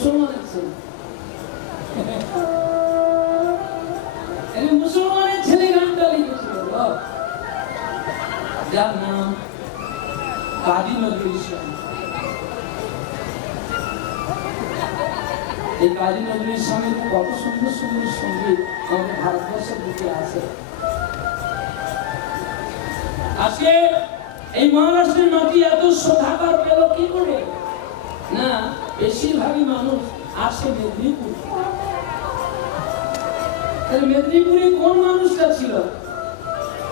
মুসলমানের ছেলে, মুসলমানের ছেলে গানটা লিখেছিল, যার নাম কাজী নজরুল ইসলাম। এই কাজী নজরুল ইসলামের কত সুন্দর সুন্দর সঙ্গীত আমাদের ভারতবর্ষের দিকে আছে। আজকে এই মহারাষ্ট্রের মাটি এত সদাকার পেল কি করে? না, বেশিরভাগই মানুষ আসে মেদিনীপুর। মেদিনীপুরে কোন মানুষটা ছিল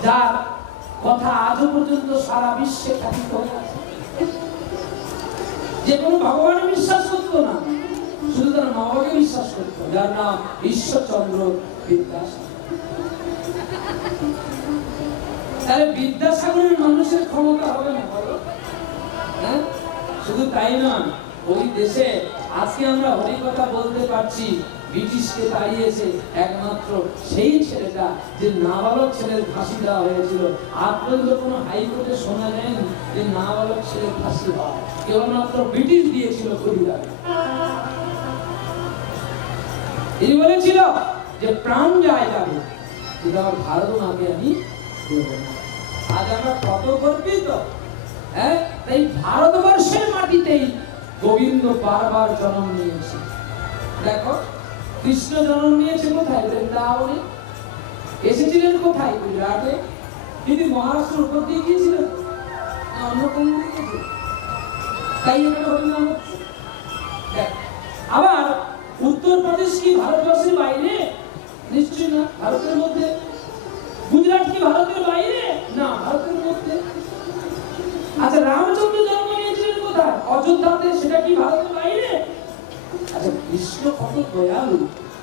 যার কথা আজও পর্যন্ত সারা বিশ্বে খ্যাতিত হয়ে আছে? যে কোনো ভগবানে বিশ্বাস করত না, শুধু তার মা বাবাকে বিশ্বাস করত, যার নাম ঈশ্বরচন্দ্র বিদ্যাসাগর। তাহলে বিদ্যাসাগরের মানুষের ক্ষমতা হবে না বলো? হ্যাঁ, শুধু তাই নয়, ওই দেশে আজকে আমরা হরি কথা বলতে পারছি, ব্রিটিশকে তাড়িয়েছে একমাত্র সেই ছেলেটা, যে নাবালক ছেলের ফাঁসি দেওয়া হয়েছিল। আজ পর্যন্ত কোনো হাইকোর্টে শোনা যায়নি যে নাবালক ছেলের ফাঁসি হয়, কেবলমাত্র ব্রিটিশ দিয়েছিল কবিরাজ। তিনি বলেছিল যে প্রাণ যায় যাবে, কিন্তু আমার ভারত মাকে আমি দেব না। আজ আমরা কত গর্বিত, হ্যাঁ? তাই ভারতবর্ষের মাটিতেই গোবিন্দ বারবার জন্ম নিয়েছে। দেখো, কৃষ্ণ জন্ম নিয়েছে কোথায়? বৃন্দাবনে। এসেছিলেন কোথায়? গুজরাটে। তিনি মহারাষ্ট্রের উপর দিয়ে গিয়েছিলেন, অন্য কোন দিকে গিয়েছিলেন? তাই এখানে হরিনাম হচ্ছে। আবার উত্তরপ্রদেশ কি ভারতবর্ষের বাইরে? নিশ্চয়ই না, ভারতের মধ্যে। গুজরাট কি ভারতের বাইরে? না, ভারতের মধ্যে। আচ্ছা, রামচন্দ্র জন্ম নিয়েছিলেন কোথায়? অযোধ্যাতে। সেটা কি ভারতের বাইরে? আচ্ছা, কৃষ্ণ কত দয়ালু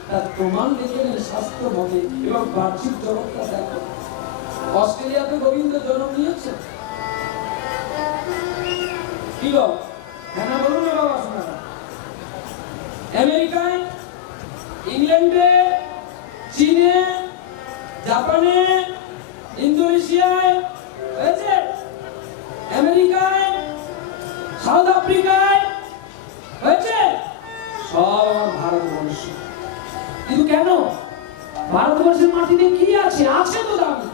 তার প্রমাণ দেখেন শাস্ত্র মতে, এবং বাহ্যিক জগৎটা দেখো। অস্ট্রেলিয়াতে গোবিন্দ জন্ম নিয়েছে, কি গো? হ্যাঁ না বলুন না বাবা, শোনা। আমেরিকায়, ইংল্যান্ডে, চীনে, জাপানে, ইন্দোনেশিয়ায় হয়েছে, আমেরিকায়, সাউথ আফ্রিকায় হয়েছে, সব ভারতবর্ষ। কিন্তু কেন? ভারতবর্ষের মাটিতে কি আছে? আছে তো দামি।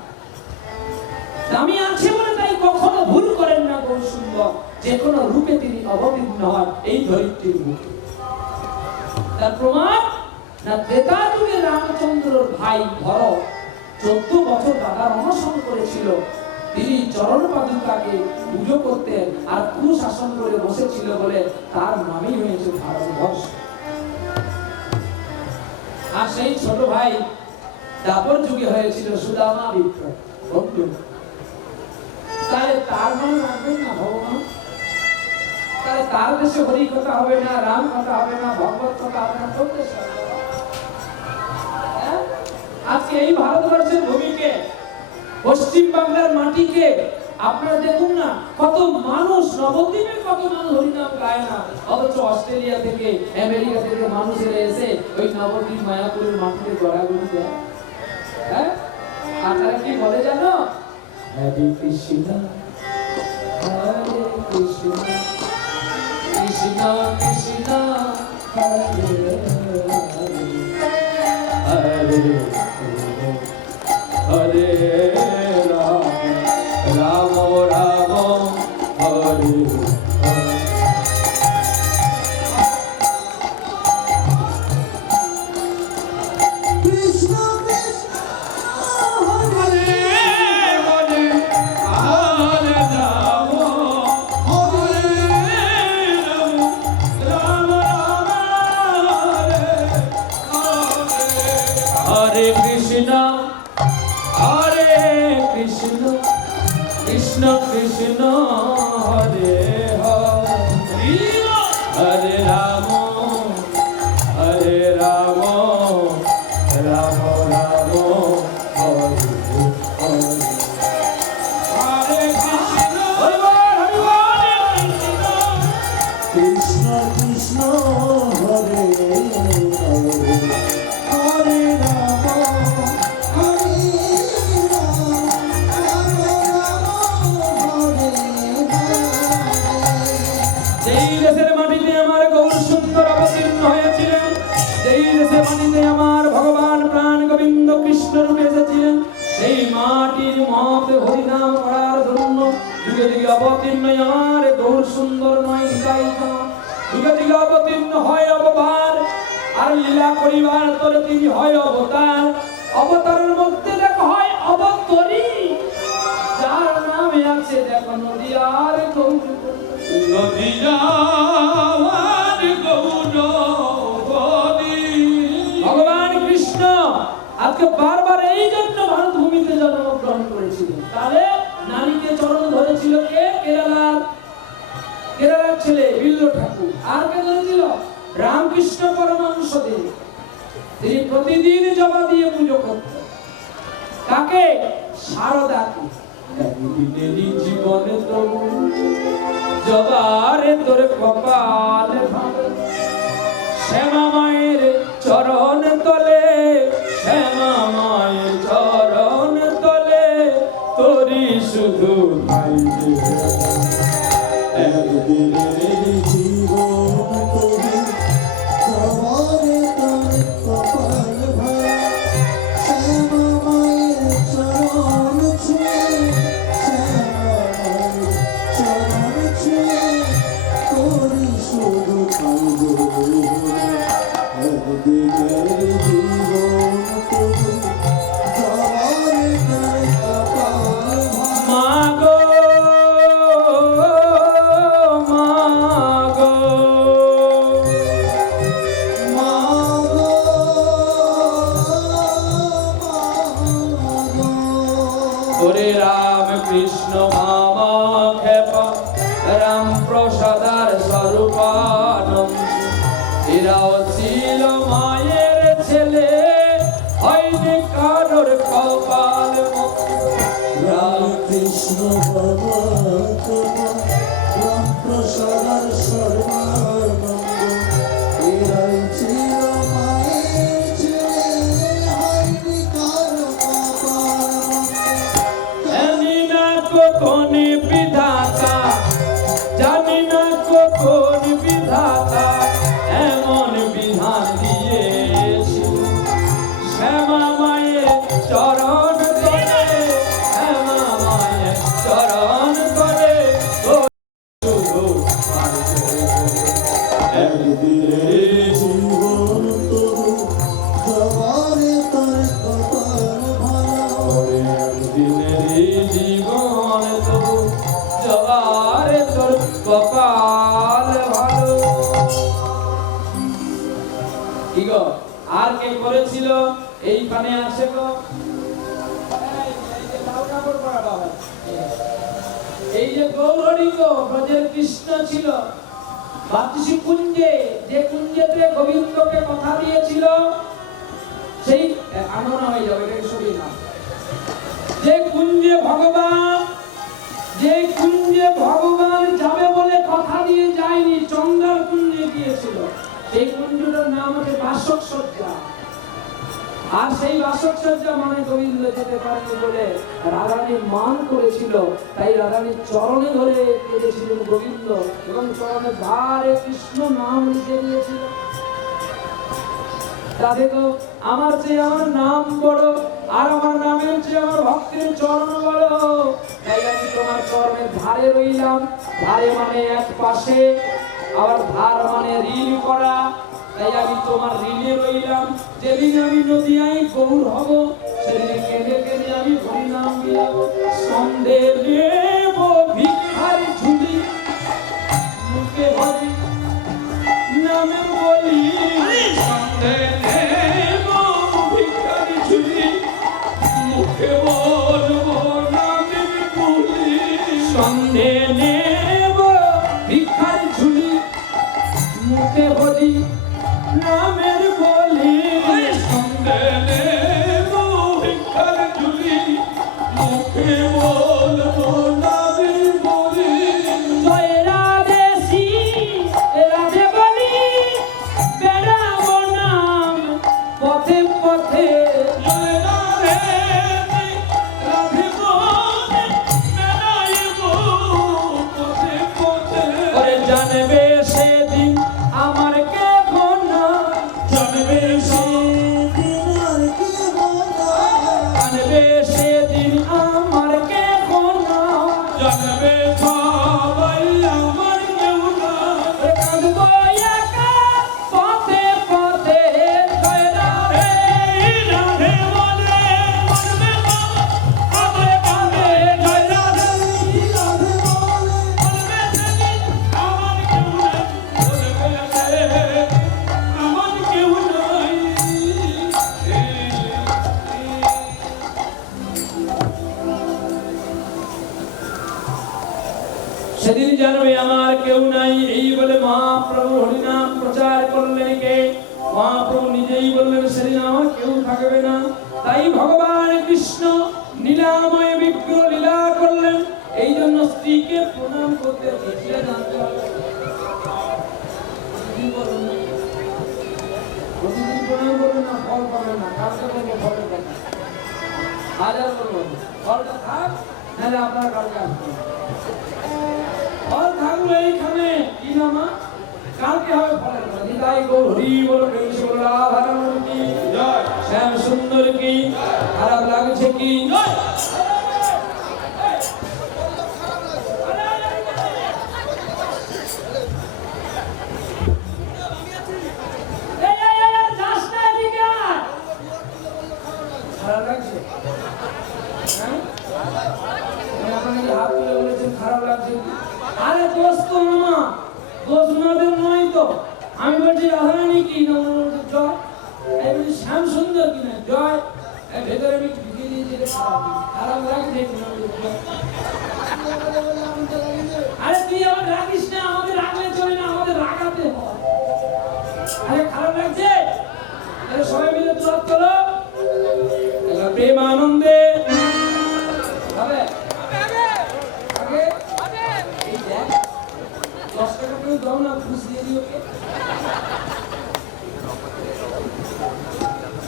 দামি আছে বলে তাই কখনো ভুল করেন না গৌর সুন্দর, যে কোনো রূপে তিনি অবতীর্ণ হন এই ধরিত্রীর মুখে। তার প্রমাণ না, ত্রেতা যুগে রামচন্দ্রর ভাই ভরত 14 বছর দাদার অনশন করেছিল। তিনি চরণ পাদুকাকে পুজো করতেন আর কুশাসন করে বসেছিল বলে তার নামই হয়েছে ভারতবর্ষ। আর সেই ছোট ভাই দাপর যুগে হয়েছিল সুদামা বিপ্র বন্ধু। তাহলে তার নাম রাখবেন না ভগবান? তাহলে তার দেশে হরি কথা হবে না, রাম কথা হবে না, ভগবত কথা হবে না, কোন দেশে? আজকে এই ভারতবর্ষের ভূমিকে, পশ্চিম বাংলার মাটিকে আপনারা দেখুন না, কত মানুষ, নবদ্বীপে কত মানুষ হরিনাম গায় না, অথচ অস্ট্রেলিয়া থেকে, আমেরিকা থেকে মানুষেরা এসে ওই নবদ্বীপ মায়াপুরের মাটিতে গড়াগড়ি দেয়। হ্যাঁ, আর তারা কি বলে জানো? হরে কৃষ্ণ হরে কৃষ্ণ কৃষ্ণ কৃষ্ণ হরে হরে হরে রাম রাম রাম হরে কৃষ্ণ কৃষ্ণ হরে হরে হরে রাম হরে রাম রাম রাম হরে হরে কৃষ্ণ হরে কৃষ্ণ কৃষ্ণ কৃষ্ণ হরে হরে হরে রাম হরে রাম রাম রাম হরে হরে কৃষ্ণ কৃষ্ণ হরে হরে হরে রাম যেই দেশের মাটিতে আমার গৌর সুন্দর দিল অবতীর্ণ হয় অববার, আর লীলা করিবার তোরে তিনি হয় অবতার। অবতারের মধ্যে দেখো হয় অবতরী, যার নামে আছে দেখো নদিয়ার গৌর, নদিয়ার গৌরবতী। ভগবান কৃষ্ণ আজকে বারবার এই জন্য ভারত ভূমিতে জন্মগ্রহণ করেছিলেন। তাহলে নারীকে চরণ ধরেছিল কে? কেরালার ছেলে বিল্ল ঠাকুর। আর কে ধরেছিল? রামকৃষ্ণ পরমহংস দেব। তিনি প্রতিদিন জবা দিয়ে পুজো করতেন। কাকে? শারদাকে। একদিনেরই জীবনে তবু জবারে তোর কপালে ভালো, শ্যামা মায়ের চরণ তলে, শ্যামা মায়ের চরণ তলে তোরি শুধু ভাইবে। একদিনের জীবন তবু জবারে তোর কপাল ভরা, শ্যামা মায়ের চরণ ছুঁয়ে, শ্যামা মায়ের চরণ ছুঁয়ে তোরি শুধু কাঁদো। একদিনের জীবন তবু জবারে তোর কপাল ভরা। মাগো মাগো ওরে রাম কৃষ্ণ মামা খেপা, রাম প্রসাদার স্বরূপানন্দ, এরাও ছিল মায়ের ছেলে, হয়নি কারোর কপাল মুক্ত। রাম কৃষ্ণ রাম প্রসাদ সর্বানন্দ, এরাই ছিল মায়ের ছেলে, হয়নি কারো কপাল মন্দ। জানি না কখন বিধাতা, জানি না কখন বিধাতা এমন বিধান দিয়েছি, শ্যামা মায়ের চরণ তলে, শ্যামা মায়ের চরণ তলে শুধু একদিনের জীবন তবু জবারে তোর কপাল ভরা। দিনেরই জীবন তবু জবারে তোর কপাল ভালো। কি গো, আর কে করেছিল? এইখানে আছে গো, এই যে লাল কাপড় পরা বাবা, এই যে গৌরী গো, ব্রজের কৃষ্ণ ছিল বাতিসি কুঞ্জে, যে কুঞ্জেতে গোবিন্দকে কথা দিয়েছিল, সেই আনন্দ হয়ে যাবে, এটাকে সরিয়ে নাও। যে কুঞ্জে ভগবান যাবে বলে কথা দিয়ে যায়নি, চন্দ্রার কুঞ্জে গিয়েছিল। সেই কুঞ্জটার নাম হচ্ছে বাসক সজ্জা। আর সেই বাসক সজ্জা মানে গোবিন্দ যেতে পারেনি বলে রাধারানী মান করেছিল, তাই রাধারানীর চরণে ধরে কেঁদেছিলেন গোবিন্দ, এবং চরণে ধারে কৃষ্ণ নাম লিখে দিয়েছিল। তা দেখো, আমার চেয়ে আমার নাম বড়, আর আমার নামের চেয়ে আমার ভক্তের চরণ বড়। তাই আমি তোমার চরণের ধারে রইলাম। ধারে মানে এক পাশে, আবার ধার মানে ঋণ করা। তাই আমি তোমার ঋণে রইলাম। যেদিন আমি নদিয়ায় গৌর হব, সেদিন কেঁদে কেঁদে আমি হরিনাম গাইবো। সন্দেহ নেব ভিক্ষার ঝুলি, মুখে হরি নামের বলি, সন্দেহ নেব ভিখার ঝুলি, মুখে বলবো নামের বুলি। সন্দেহ নেব ভিক্ষার ঝুলি, মুখে হরি নামের বলি। সন্দেহ নেব ভিখার ঝুলি, মুখে বলবো নামের বুলি। জয় রাধে শ্রী রাধে বলি, বেড়াবো নাম পথে পথে। জয় রাধে রাধে বলে বেড়াইব পথে পথে। ওরে জানবে সেদিন আমার কে না, জানবে সে প্রতিদিন প্রণাম করবেন না, ফল পাবেন না। কালকে বলবো ফলের কথা, হাজার বলবো ফলটা থাক, নাহলে আপনার কালকে আসবে না। ফল থাকলো এইখানে, কি নামা কালকে হবে ফলের কথা। নিতাই গৌর হরি বল, কৃষ্ণ বল, রাধারমণ কি জয়, শ্যাম সুন্দর কি, খারাপ লাগছে কি জয়। খারাপ লাগছে? হ্যাঁ? আপনাকে হাত তুলে বলেছেন খারাপ লাগছে। আরে দোষ তো মামা, দোষ ওনাদের নয় তো। আমি বলছি রাধারানী কি না, জয়। এই বলছি শ্যাম সুন্দর কি না, জয়। ভেতরে আমি ঢুকিয়ে দিয়েছি, খারাপ লাগছে কি না, জয়। আরে তুই আমার রাখিস না, আমাদের রাখলে চলে না, আমাদের রাখাতে হয়। আরে খারাপ লাগছে? আরে সবাই মিলে তো হাত তোলো, প্রেম আনন্দে হবে। আগে এই দেখ 10 টাকা করে দাও না, ঘুষ দিয়ে দিও কে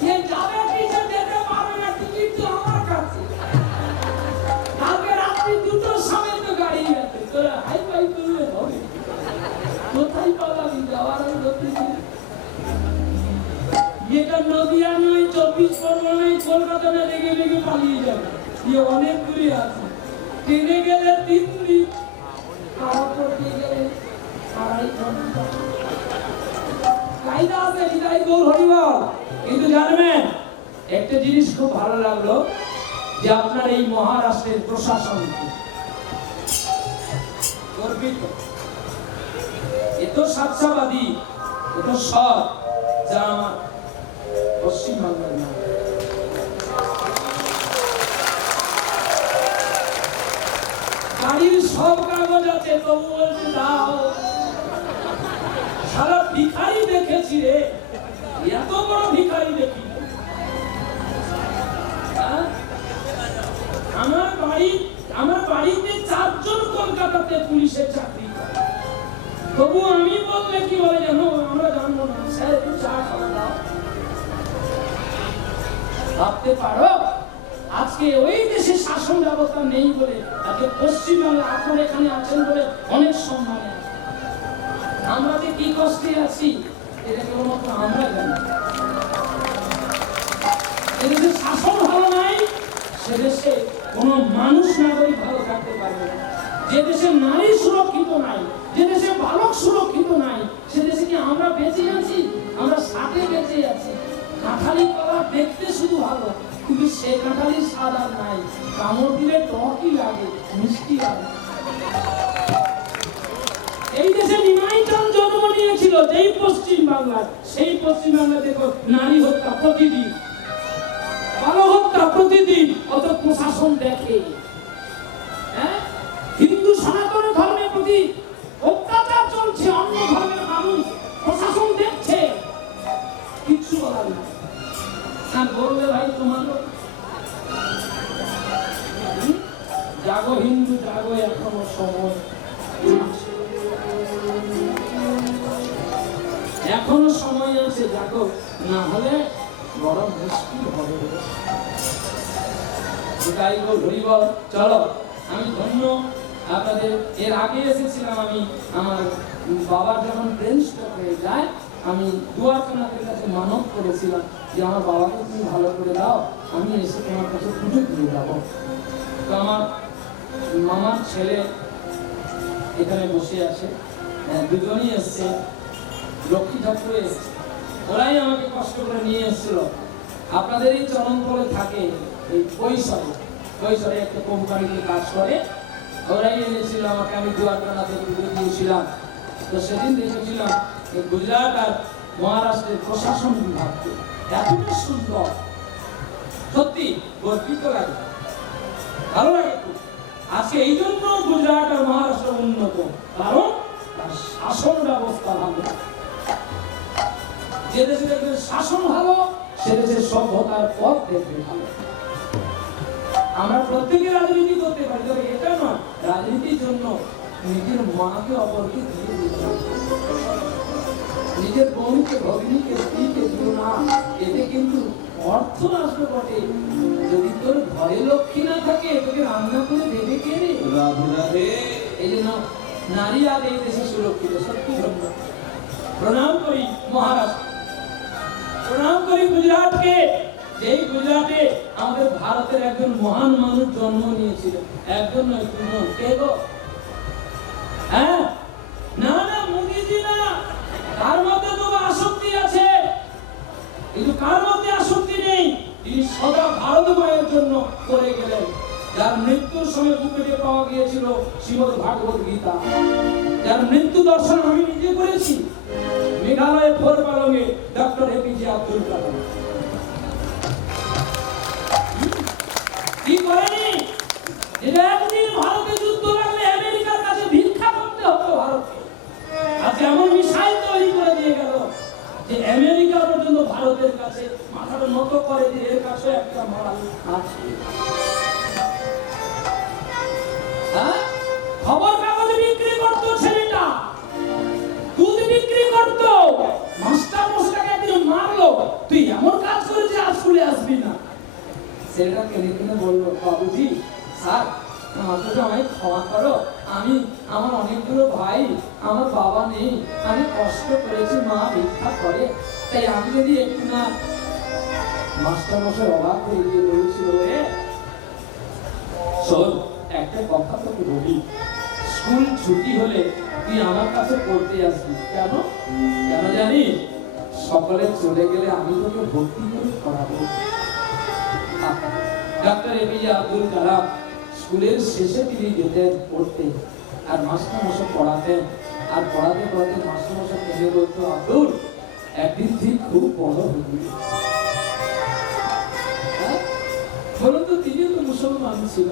ये যাবে কিছু দিতে পারবে না, টিকিট তো আমার কাছে। কালকে রাত্রি 2টার সময় তো গাড়ি আছে, তোরা হাই ফাই করলে হবে। কোথায় পালাবি যাওয়ার আমি ধরতেছি। এটা নদিয়া নয়, 24 পরগনা নয়, কলকাতা না, লেগে লেগে পালিয়ে যাবে। ये অনেক দূরে আছে, ট্রেনে গেলে 3 দিন, খারাপ করতে গেলে 2.5 ঘন্টা। কায়দা আছে, নিতাই গৌর হরি বল। কিন্তু জানবেন একটা জিনিস খুব ভালো লাগলো, যে আপনার এই মহারাষ্ট্রের প্রশাসন গর্বিত, এত স্বার্থবাদী, এত সৎ, যা আমার পশ্চিমবাংলার না। গাড়ির সব কাগজ আছে, তবু বলছে দাও। সারা ভিখারি দেখেছি রে, এত বড় ভিখারি দেখি। আমার বাড়িতে 4 জন কলকাতাতে পুলিশের চাকরি করে, তবু আমি বললে কি বলে জানো, আমরা জানবো না, স্যার একটু চা খাওয়া দাও। ভাবতে পারো আজকে ওই দেশে শাসন ব্যবস্থা নেই বলে, আজকে পশ্চিমবাংলা আপনার এখানে আছেন বলে অনেক সম্মানে আমরা যে কি কষ্টে আছি, এটা কেবলমাত্র আমরা জানি। এদেশে শাসন ভালো নাই, সে দেশে কোনো মানুষ নাগরিক ভালো থাকতে পারবে না। যে দেশে নারী সুরক্ষিত নাই, যে দেশে বালক সুরক্ষিত নাই, সে দেশে কি আমরা বেঁচে আছি? আমরা সাথে বেঁচে আছি। কাঁঠালি কলা দেখতে শুধু ভালো, কিন্তু সে কাঁঠালির স্বাদ আর নাই। কামড় দিলে টকই লাগে, মিষ্টি লাগে। এই দেশে নিমাই চাঁদ জন্ম নিয়েছিল যেই পশ্চিম বাংলায়, সেই পশ্চিম বাংলা দেখো নারী হত্যা প্রতিদিন, বালক হত্যা প্রতিদিন, অত প্রশাসন দেখে। হ্যাঁ, হিন্দু সনাতন ধর্মের প্রতি অত্যাচার চলছে, অন্য ধর্মের মানুষ, প্রশাসন দেখছে, কিচ্ছু বলার না। আর বলবে ভাই তোমার জাগো হিন্দু জাগো, এখনো সময়, এখনো সময় আছে, জাগো, না হলে বড় মুশকিল হবে। নিতাই গৌর হরি বল। চলো, আমি ধন্য আপনাদের। এর আগে এসেছিলাম আমি, আমার বাবার যখন ব্রেন স্ট্রোক হয়ে যায়, আমি দুয়ারকানাথের কাছে মানব করেছিলাম যে আমার বাবাকে তুমি ভালো করে দাও, আমি এসে তোমার কাছে পুজো দিয়ে যাবো। তো আমার মামার ছেলে এখানে বসে আছে, দুজনই এসছে, লক্ষ্মী ঠাকুর এসছে, ওরাই আমাকে কষ্ট করে নিয়ে এসেছিল। আপনাদের এই চরণ তলে থাকে এই কৈশোরে একটা কোম্পানিতে কাজ করে, ওরাই এনেছিল আমাকে, আমি দুয়ারকানাথে পুজো দিয়েছিলাম। তো সেদিন দেখেছিলাম এই গুজরাট আর মহারাষ্ট্রের প্রশাসন বিভাগকে এতটা সুন্দর, সত্যি গর্বিত লাগে, ভালো লাগে খুব। আজকে এই জন্য গুজরাট আর মহারাষ্ট্র উন্নত, কারণ তার শাসন ব্যবস্থা ভালো। যে দেশে দেখবেন শাসন ভালো, সে দেশের সভ্যতার পথ দেখবে ভালো। আমরা প্রত্যেকে রাজনীতি করতে পারি, তবে এটা নয় রাজনীতির জন্য নিজের মাকে অপরকে দিয়ে দিতে হবে। নিজের বোনকে, ভগিনীকে, স্ত্রীকে দিও না, এতে কিন্তু অর্থ আসবে বটে। যদি তোর ঘরে লক্ষ্মী না থাকে তোকে রান্না করে দেবে কে রে? রাধে রাধে। এই জন্য নারী আর এই দেশে সুরক্ষিত। সত্যি ধন্য। প্রণাম করি মহারাষ্ট্র, প্রণাম করি গুজরাটকে, যেই গুজরাটে আমাদের ভারতের একজন মহান মানুষ জন্ম নিয়েছিল। একজন নয়, দুজন। কে গো? হ্যাঁ, না না, মোদিজি না। তার মধ্যে তো আসক্তি আছে, কিন্তু কার মধ্যে আসক্তি নেই? তিনি সদা ভারত মায়ের জন্য করে গেলেন। যার মৃত্যুর সময় বুকেটে পাওয়া গিয়েছিল শ্রীমদ্ ভাগবত গীতা, যার মৃত্যু দর্শন আমি নিজে করেছি মেঘালয়ের ফোরপালংয়ে, ডক্টর এপিজে আব্দুল কালাম। কি করেনি? যে একদিন ভারতে যুদ্ধ লাগলে আমেরিকার কাছে ভিক্ষা করতে হতো ভারতকে। আজ এমন মিসাইল তৈরি করে দিয়ে গেল যে আমেরিকা পর্যন্ত ভারতের কাছে মাথাটা নত করে, যে এর কাছে একটা মাল আছে। হ্যাঁ, খবর কাগজ বিক্রি করতো ছেলেটা, দুধ বিক্রি করতো। মাস্টার মশাইকে একদিন মারলো, তুই এমন কাজ করেছিস, আজ স্কুলে আসবি না। ছেলেটা কেনে কেনে বললো, বাবুজি স্যার আমাকে আমায় ক্ষমা করো, আমি আমার অনেকগুলো ভাই, আমার বাবা নেই, আমি কষ্ট করেছি, মা ভিক্ষা করে, তাই আমি যদি একটু না। মাস্টার মশাই অবাক হয়ে গিয়ে বলেছিল, রে শোন, একটা কথা তোকে বলি, স্কুল ছুটি হলে তুই আমার কাছে পড়তে আসবি। কেন? কেন জানিস? সকলে চলে গেলে আমি তোকে ভর্তি করে পড়াবো। ডক্টর এপিজে আব্দুল কালাম স্কুলের শেষে তিনি যেতেন পড়তে, আর মাস্টার মশাই পড়াতেন। আর পড়াতে পড়াতে মাস্টার মশাই কেঁদে বলতো, আব্দুল একদিন তুই খুব বড় হবি। বলুন তো, তিনি তো মুসলমান ছিল,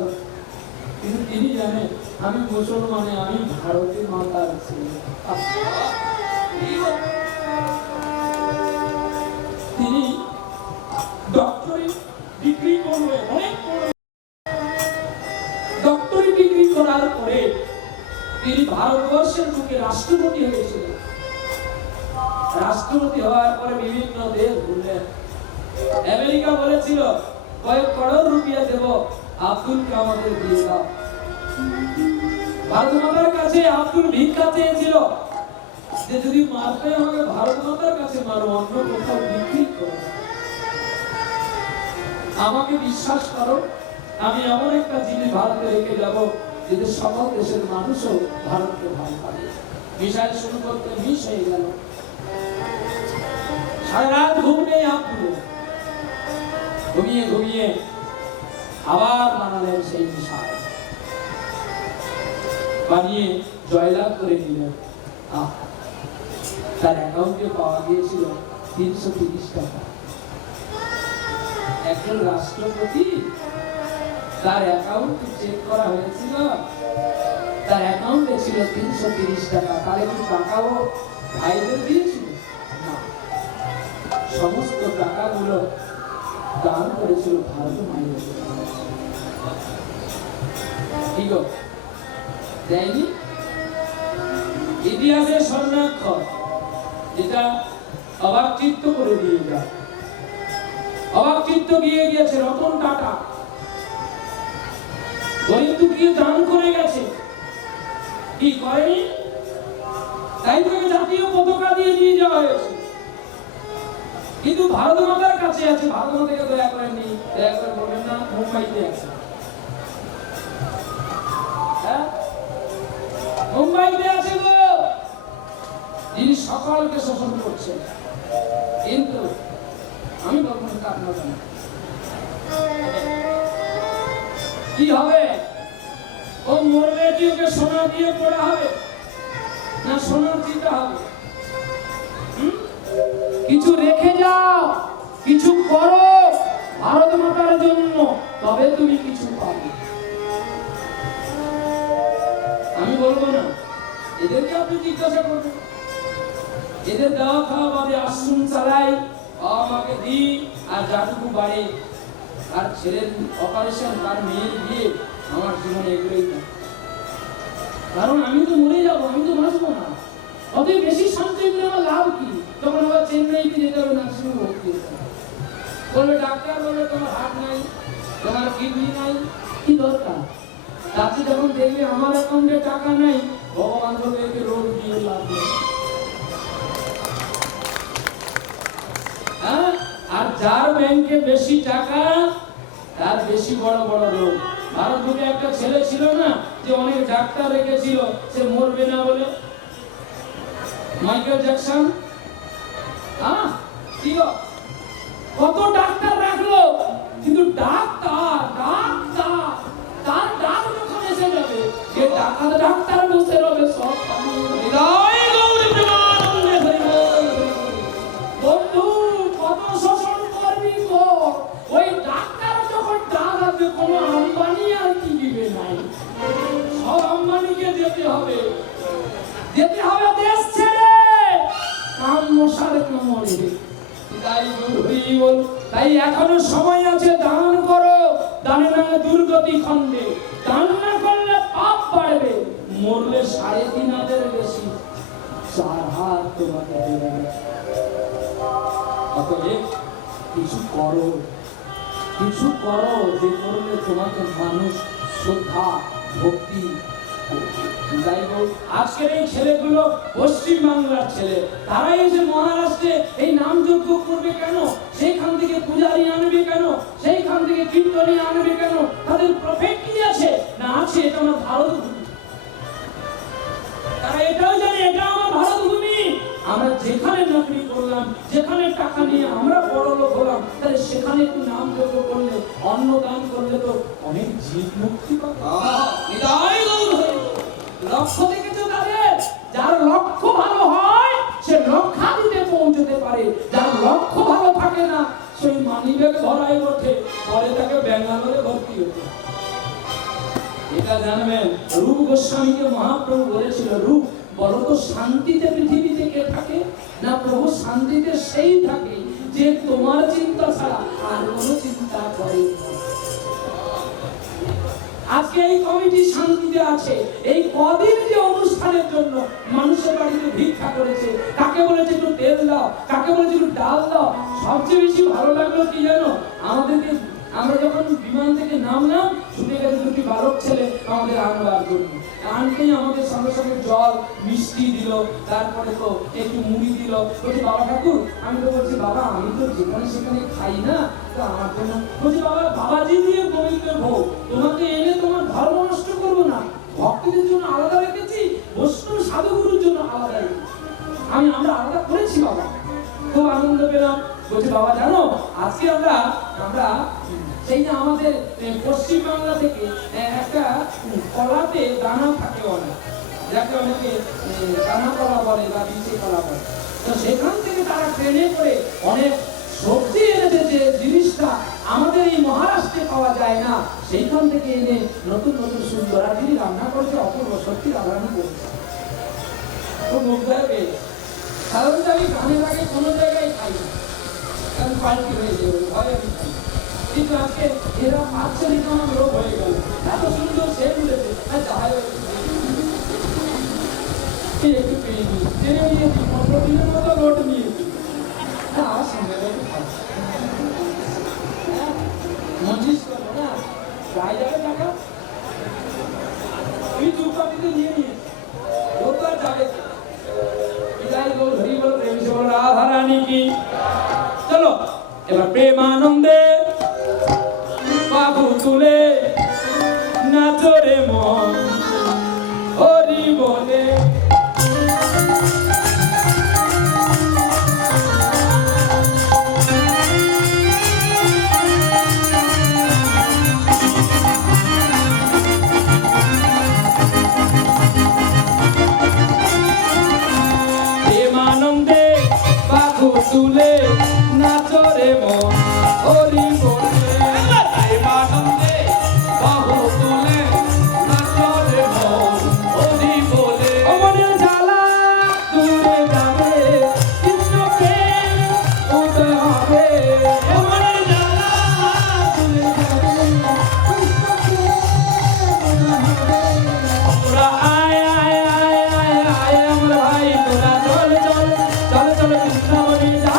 কিন্তু তিনি জানেন আমি মুসলমানে, আমি ভারতের মাতার ছেলে। তিনি ডক্টরি ডিগ্রি করলে, অনেক ডক্টরি ডিগ্রি করার পরে তিনি ভারতবর্ষের বুকে রাষ্ট্রপতি হয়েছিলেন। রাষ্ট্রপতি হওয়ার পরে বিভিন্ন দেশ ঘুরলেন। আমেরিকা বলেছিল কয়েক করোড় রুপিয়া দেব, আব্দুলকে আমাদের দিয়ে দাও। ভারত মাতার কাছে আব্দুল ভিক্ষা চেয়েছিল যে যদি মারতে আমাকে ভারত মাতার কাছে মারো, অন্য কোথাও বিক্রি করো। আমাকে বিশ্বাস করো, আমি এমন একটা জিনিস ভারতে রেখে যাব যেটা সকল দেশের মানুষও ভারতকে ভালো পাবে। মিসাইল শুরু করতে মিস হয়ে গেল। সারা রাত ঘুম নেই আব্দুল। ঘুমিয়ে ঘুমিয়ে আবার বানালেন সেই মিসাইল, বানিয়ে জয়লাভ করে নিলেন। তার অ্যাকাউন্টে পাওয়া গিয়েছিল 330 টাকা। একজন রাষ্ট্রপতি, তার অ্যাকাউন্ট চেক করা হয়েছিল, তার অ্যাকাউন্টে ছিল 330 টাকা। তার একটু টাকাও ভাইদের দিয়েছিল না, সমস্ত টাকাগুলো দান করেছিল ভারত মায়ের। কি গো, দেয়নি? ইতিহাসের স্বর্ণাক্ষর, যেটা অবাক চিত্ত করে দিয়ে যায়। অবাক চিত্ত গিয়ে গিয়েছে রতন টাটা, গরিব দুঃখী দান করে গেছে। কি করেনি? তাই তাকে জাতীয় পতাকা দিয়ে নিয়ে যাওয়া হয়েছে। কিন্তু ভারত মাতার কাছে আছে, ভারত মাতাকে দয়া করেন নি, দয়া করে বলবেন না মুম্বাইতে আছে। হ্যাঁ, মুম্বাইতে আছে গো, যিনি সকলকে শোষণ করছেন। কিন্তু আমি বলবো কার না, কি হবে? ও মরলে কি ওকে সোনা দিয়ে পড়া হবে, না সোনার দিতে হবে? কিছু রেখে যাও, কিছু করো ভারত মাতার জন্য, তবে তুমি কিছু পাবে। আমি বলবো না, এদেরকে আপনি জিজ্ঞাসা করবেন। এদের দেওয়া খাওয়া বাদে আশ্রম চালাই, আমাকে দিই, আর যাটুকু বাড়ে, আর ছেলের অপারেশন, তার মেয়ের বিয়ে, আমার জীবনে এগুলোই না। কারণ আমি তো মরে যাবো, আমি তো বাঁচবো না। অতএব বেশি সঞ্চয় করে আমার লাভ কি? সঙ্গে ভর্তি হয়েছে। বললো ডাক্তার, বললো তোমার হার্ট নাই, তোমার কিডনি নাই, কি দরকার? তাতে যখন দেখবে আমার অ্যাকাউন্টে টাকা নাই, ভগবান বলবে একে রোগ দিয়ে লাভ নেই। হ্যাঁ, আর যার ব্যাংকে বেশি টাকা তার বেশি বড় বড় রোগ। ভারতবর্ষে একটা ছেলে ছিল না, যে অনেক ডাক্তার রেখেছিল, সে মরবে না বলে, মাইকেল জ্যাকসন। হ্যাঁ, কি গো? কত ডাক্তার রাখলো, কিন্তু ডাক্তার তার ডাক যখন এসে যাবে, যে ডাক্তার বসে রবে সব হৃদয় গৌরী প্রেমানন্দে হরি বল। বন্ধু, কত শোষণ করবি তো, ওই ডাক্তার যখন ডাক আসবে, কোনো আম্বানি আর কি দিবে নাই, সব আম্বানিকে যেতে হবে দেশ ছেড়ে, কাম মশার কামড়ে। তাই এখনো সময় আছে, দান করো, দানে নামে দুর্গতি খণ্ডে, দান না করলে পাপ বাড়বে, মরলে ৩,৫০০ বেশি, ৪ হাত তোমাকে দেবে। অতএব কিছু করো, যে করলে তোমাকে মানুষ শ্রদ্ধা ভক্তি। যাই হোক, আজকের এই ছেলেগুলো পশ্চিম বাংলার ছেলে, তারা এসে মহারাষ্ট্রে এই নাম যজ্ঞ করবে কেন? সেইখান থেকে পূজারি আনবে কেন? সেইখান থেকে কীর্তনী আনবে কেন? তাদের প্রফেট কি আছে না আছে? এটা আমার ভারত ভূমি, তারা এটাও জানে এটা আমার ভারত ভূমি। আমরা যেখানে চাকরি করলাম, যেখানে টাকা নিয়ে আমরা বড় লোক হলাম, তাহলে সেখানে একটু নাম যজ্ঞ করলে, অন্ন দান করলে তো অনেক জীব মুক্তি পাবে। লক্ষ্য দেখেছো তাদের? যার লক্ষ্য ভালো হয় সে লক্ষাধিতে পৌঁছতে পারে, যার লক্ষ্য ভালো থাকে না সেই মানিব্যাগ ধরায় ওঠে, পরে তাকে ব্যাঙ্গালোরে ভর্তি হতে। এটা জানবেন, রূপ গোস্বামীকে মহাপ্রভু বলেছিল, রূপ বলো তো শান্তিতে পৃথিবীতে কে থাকে? না প্রভু, শান্তিতে সেই থাকে যে তোমার চিন্তা ছাড়া আর কোনো চিন্তা করে না। আজকে এই কমিটি শান্তিতে আছে, এই কদিন যে অনুষ্ঠানের জন্য মানুষের বাড়িতে ভিক্ষা করেছে, কাকে বলেছে একটু তেল দাও, কাকে বলেছে একটু ডাল দাও। সবচেয়ে বেশি ভালো লাগলো কি জানো? আমাদেরকে, আমরা যখন বিমান থেকে নামলাম, ছুটে গেছে দুটি বালক ছেলে আমাদের আনবার জন্য। আনতেই আমাদের সঙ্গে সঙ্গে জল মিষ্টি দিল, তারপরে তো একটু মুড়ি দিল। বলছি বাবা ঠাকুর, আমি তো বলছি বাবা আমি তো যেখানে সেখানে খাই না, তো আমার জন্য। বলছি বাবা, বাবাজি দিয়ে গোবিন্দের ভোগ, তোমাকে এনে তোমার ধর্ম নষ্ট করবো না, ভক্তদের জন্য আলাদা রেখেছি, বৈষ্ণব সাধুগুরুর জন্য আলাদা রেখেছি, আমরা আলাদা করেছি বাবা। খুব আনন্দ পেলাম। বলছি বাবা জানো, আজকে আমরা সেই যে আমাদের পশ্চিম বাংলা থেকে একটা কলাতে দানা থাকে অনেক, যাকে অনেকে দানা কলা বলে বা বিচে কলা বলে, তো সেখান থেকে তারা ট্রেনে করে অনেক সবজি এনেছে, যে জিনিসটা আমাদের এই মহারাষ্ট্রে পাওয়া যায় না, সেইখান থেকে এনে নতুন নতুন সুন্দরাজিনী রান্না করছে, অপূর্ব সত্যি রান্না করছে। খুব মুগ্ধ হয়ে পেয়েছে। সাধারণত আমি গানের আগে কোনো জায়গায় খাই না, কারণ পাল্টি হয়ে যাবে, ভয় আমি খাই। কিন্তু আজকে এরা পাচ্ছে না, আমার রোগ হয়ে গেল, এত সুন্দর সেট উঠেছে, একটু পেয়ে নিই, টেনে নিয়েছি, 15 দিনের মতো রোড নিয়েছি। আমার সঙ্গে মঞ্জিস করবো না, গায়ে যাবে টাকা, তুই চুপকাটিতে নিয়ে নিয়েছি, ও তো আর যাবে। রাধা রানী কি। চলো এবার প্রেমানন্দে বাবু তুলে নাচরে মন হরি বলে। প্রেমানন্দে বাবু তুলে নাচরে মন হরি বলে। প্রেমানন্দে বাবু তুলে নাচরে মন হরি বলে। অমরের জ্বালা দূরে যাবে, কৃষ্ণকে উদয় হবে। অমরের জ্বালা দূরে যাবে, কৃষ্ণকে উদয় হবে। তোরা আয় আয় আয় আয় আয় আমার ভাই, তোরা চল চল চল চল কৃষ্ণ বলি যা।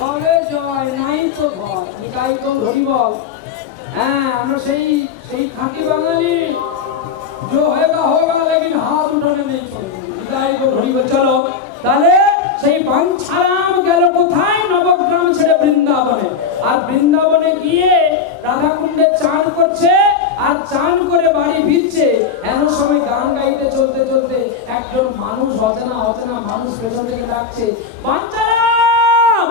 তবে জয় নাই তো ভয় নিতাই গৌর হরি বল। হ্যাঁ আমরা সেই সেই খাঁটি বাঙালি जो होगा होगा लेकिन हाथ उठाने नहीं छोड़ेंगे। निताई गौर हरि बोल। चलो তাহলে সেই বাঞ্ছারাম গেল কোথায়? নবগ্রাম ছেড়ে বৃন্দাবনে। আর বৃন্দাবনে গিয়ে রাধাকুণ্ডে চান করছে আর চান করে বাড়ি ফিরছে। এমন সময় গান গাইতে চলতে চলতে একজন মানুষ অচেনা অচেনা মানুষ পেছন থেকে ডাকছে, বাঞ্ছারাম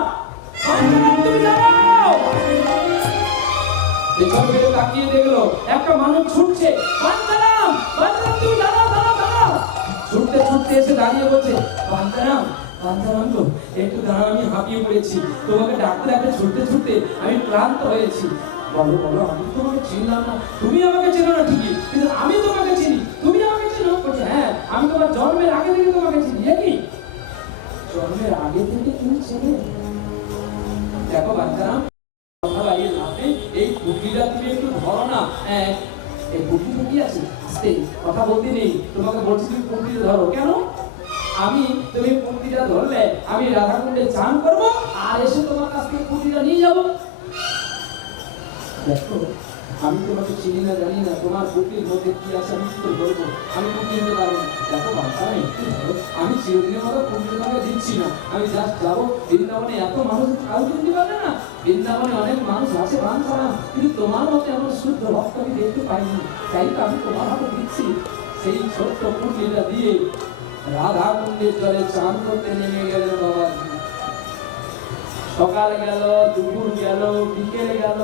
বাঞ্ছারাম তুমি দাঁড়াও। পেছন ফিরে তাকিয়ে দেখলো একটা মানুষ ছুটছে, বাঞ্ছারাম বাঞ্ছারাম তুমি দাঁড়াও দাঁড়াও দাঁড়াও। ছুটতে ছুটতে এসে দাঁড়িয়ে বলছে, বাঞ্ছারাম বাঞ্ছারাম গো একটু দাঁড়াও, আমি হাঁপিয়ে পড়েছি, তোমাকে ডাকতে ডাকতে ছুটতে ছুটতে আমি ক্লান্ত হয়েছি। বলো বলো, আমি তোমাকে চিনলাম না। তুমি আমাকে চেনো না ঠিকই, কিন্তু আমি তোমাকে চিনি। তুমি আমাকে চেনো? বলছে হ্যাঁ, আমি তোমার জন্মের আগে থেকে তোমাকে চিনি। এ কি জন্মের আগে থেকে তুমি চেনো? দেখো বাঞ্ছারাম, কথা বাড়িয়ে লাভ নেই, এই পুটলিটা তুমি একটু ধরো না। হ্যাঁ এই পুটলিটা কি আছে? আস্তে কথা বলতে নেই, তোমাকে বলছি তুমি পুটলিটা ধরো। কেন? আমি তুমি পুটলিটা ধরলে আমি রাধাকুণ্ডে চান করবো আর এসে তোমার কাছ থেকে পুটলিটা নিয়ে যাবো। দেখো আমি তোমাকে চিনি না জানি না, তোমার পুটলির মধ্যে কি আছে আমি কি করে বলবো? আমি পুটলি নিতে পারবো না। দেখো বাচ্চা আমি চিরদিনের মতো পুটলি তোমাকে দিচ্ছি না। আমি জাস্ট যাবো বৃন্দাবনে, এত মানুষ কাউ কিনতে পারবে না। বৃন্দাবনে অনেক মানুষ আছে বাঞ্ছারাম, কিন্তু তোমার মতো এমন শুদ্ধ ভক্ত আমি দেখতে পাইনি, তাই তো আমি তোমার হাতে দিচ্ছি। সেই ছোট্ট পুটলিটা দিয়ে রাধা কুণ্ডের জলে চান করতে নেমে গেলেন বাবাজি। সকাল গেল, দুপুর গেল, বিকেল গেল,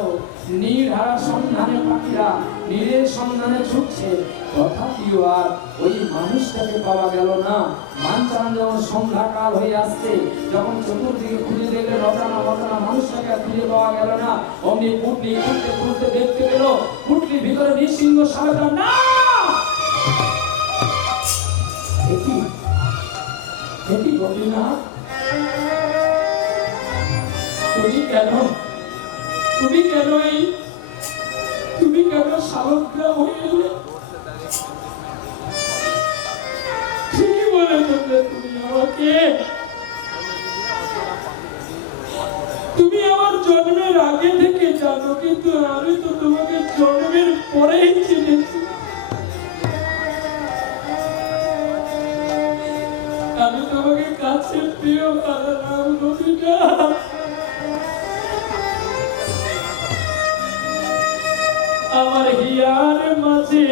নীর হারা সন্ধানে পাখিরা নীরের সন্ধানে ছুটছে, তথাপিও আর ওই মানুষটাকে পাওয়া গেল না। বাঞ্ছারাম যখন সন্ধ্যাকাল হয়ে আসছে, যখন চতুর্দিকে খুঁজে দেখলেন অজানা অজানা মানুষটাকে আর খুঁজে পাওয়া গেল না, অমনি পুটলি খুঁজতে খুঁজতে দেখতে পেল পুটলির ভিতরে নৃসিংহ সাবেদা না। এটি গোপীনাথ, তুমি কেন তুমি কেন শালগ্রাম হয়ে এলে? ঠিকই বলেছো তুমি আমাকে, তুমি আমার জন্মের আগে থেকে জানো, কিন্তু আমি তো তোমাকে জন্মের পরেই চিনেছি। আমি তোমাকে কাছে প্রিয় বানালাম গোপীনাথ। আমার হিয়ার মাঝে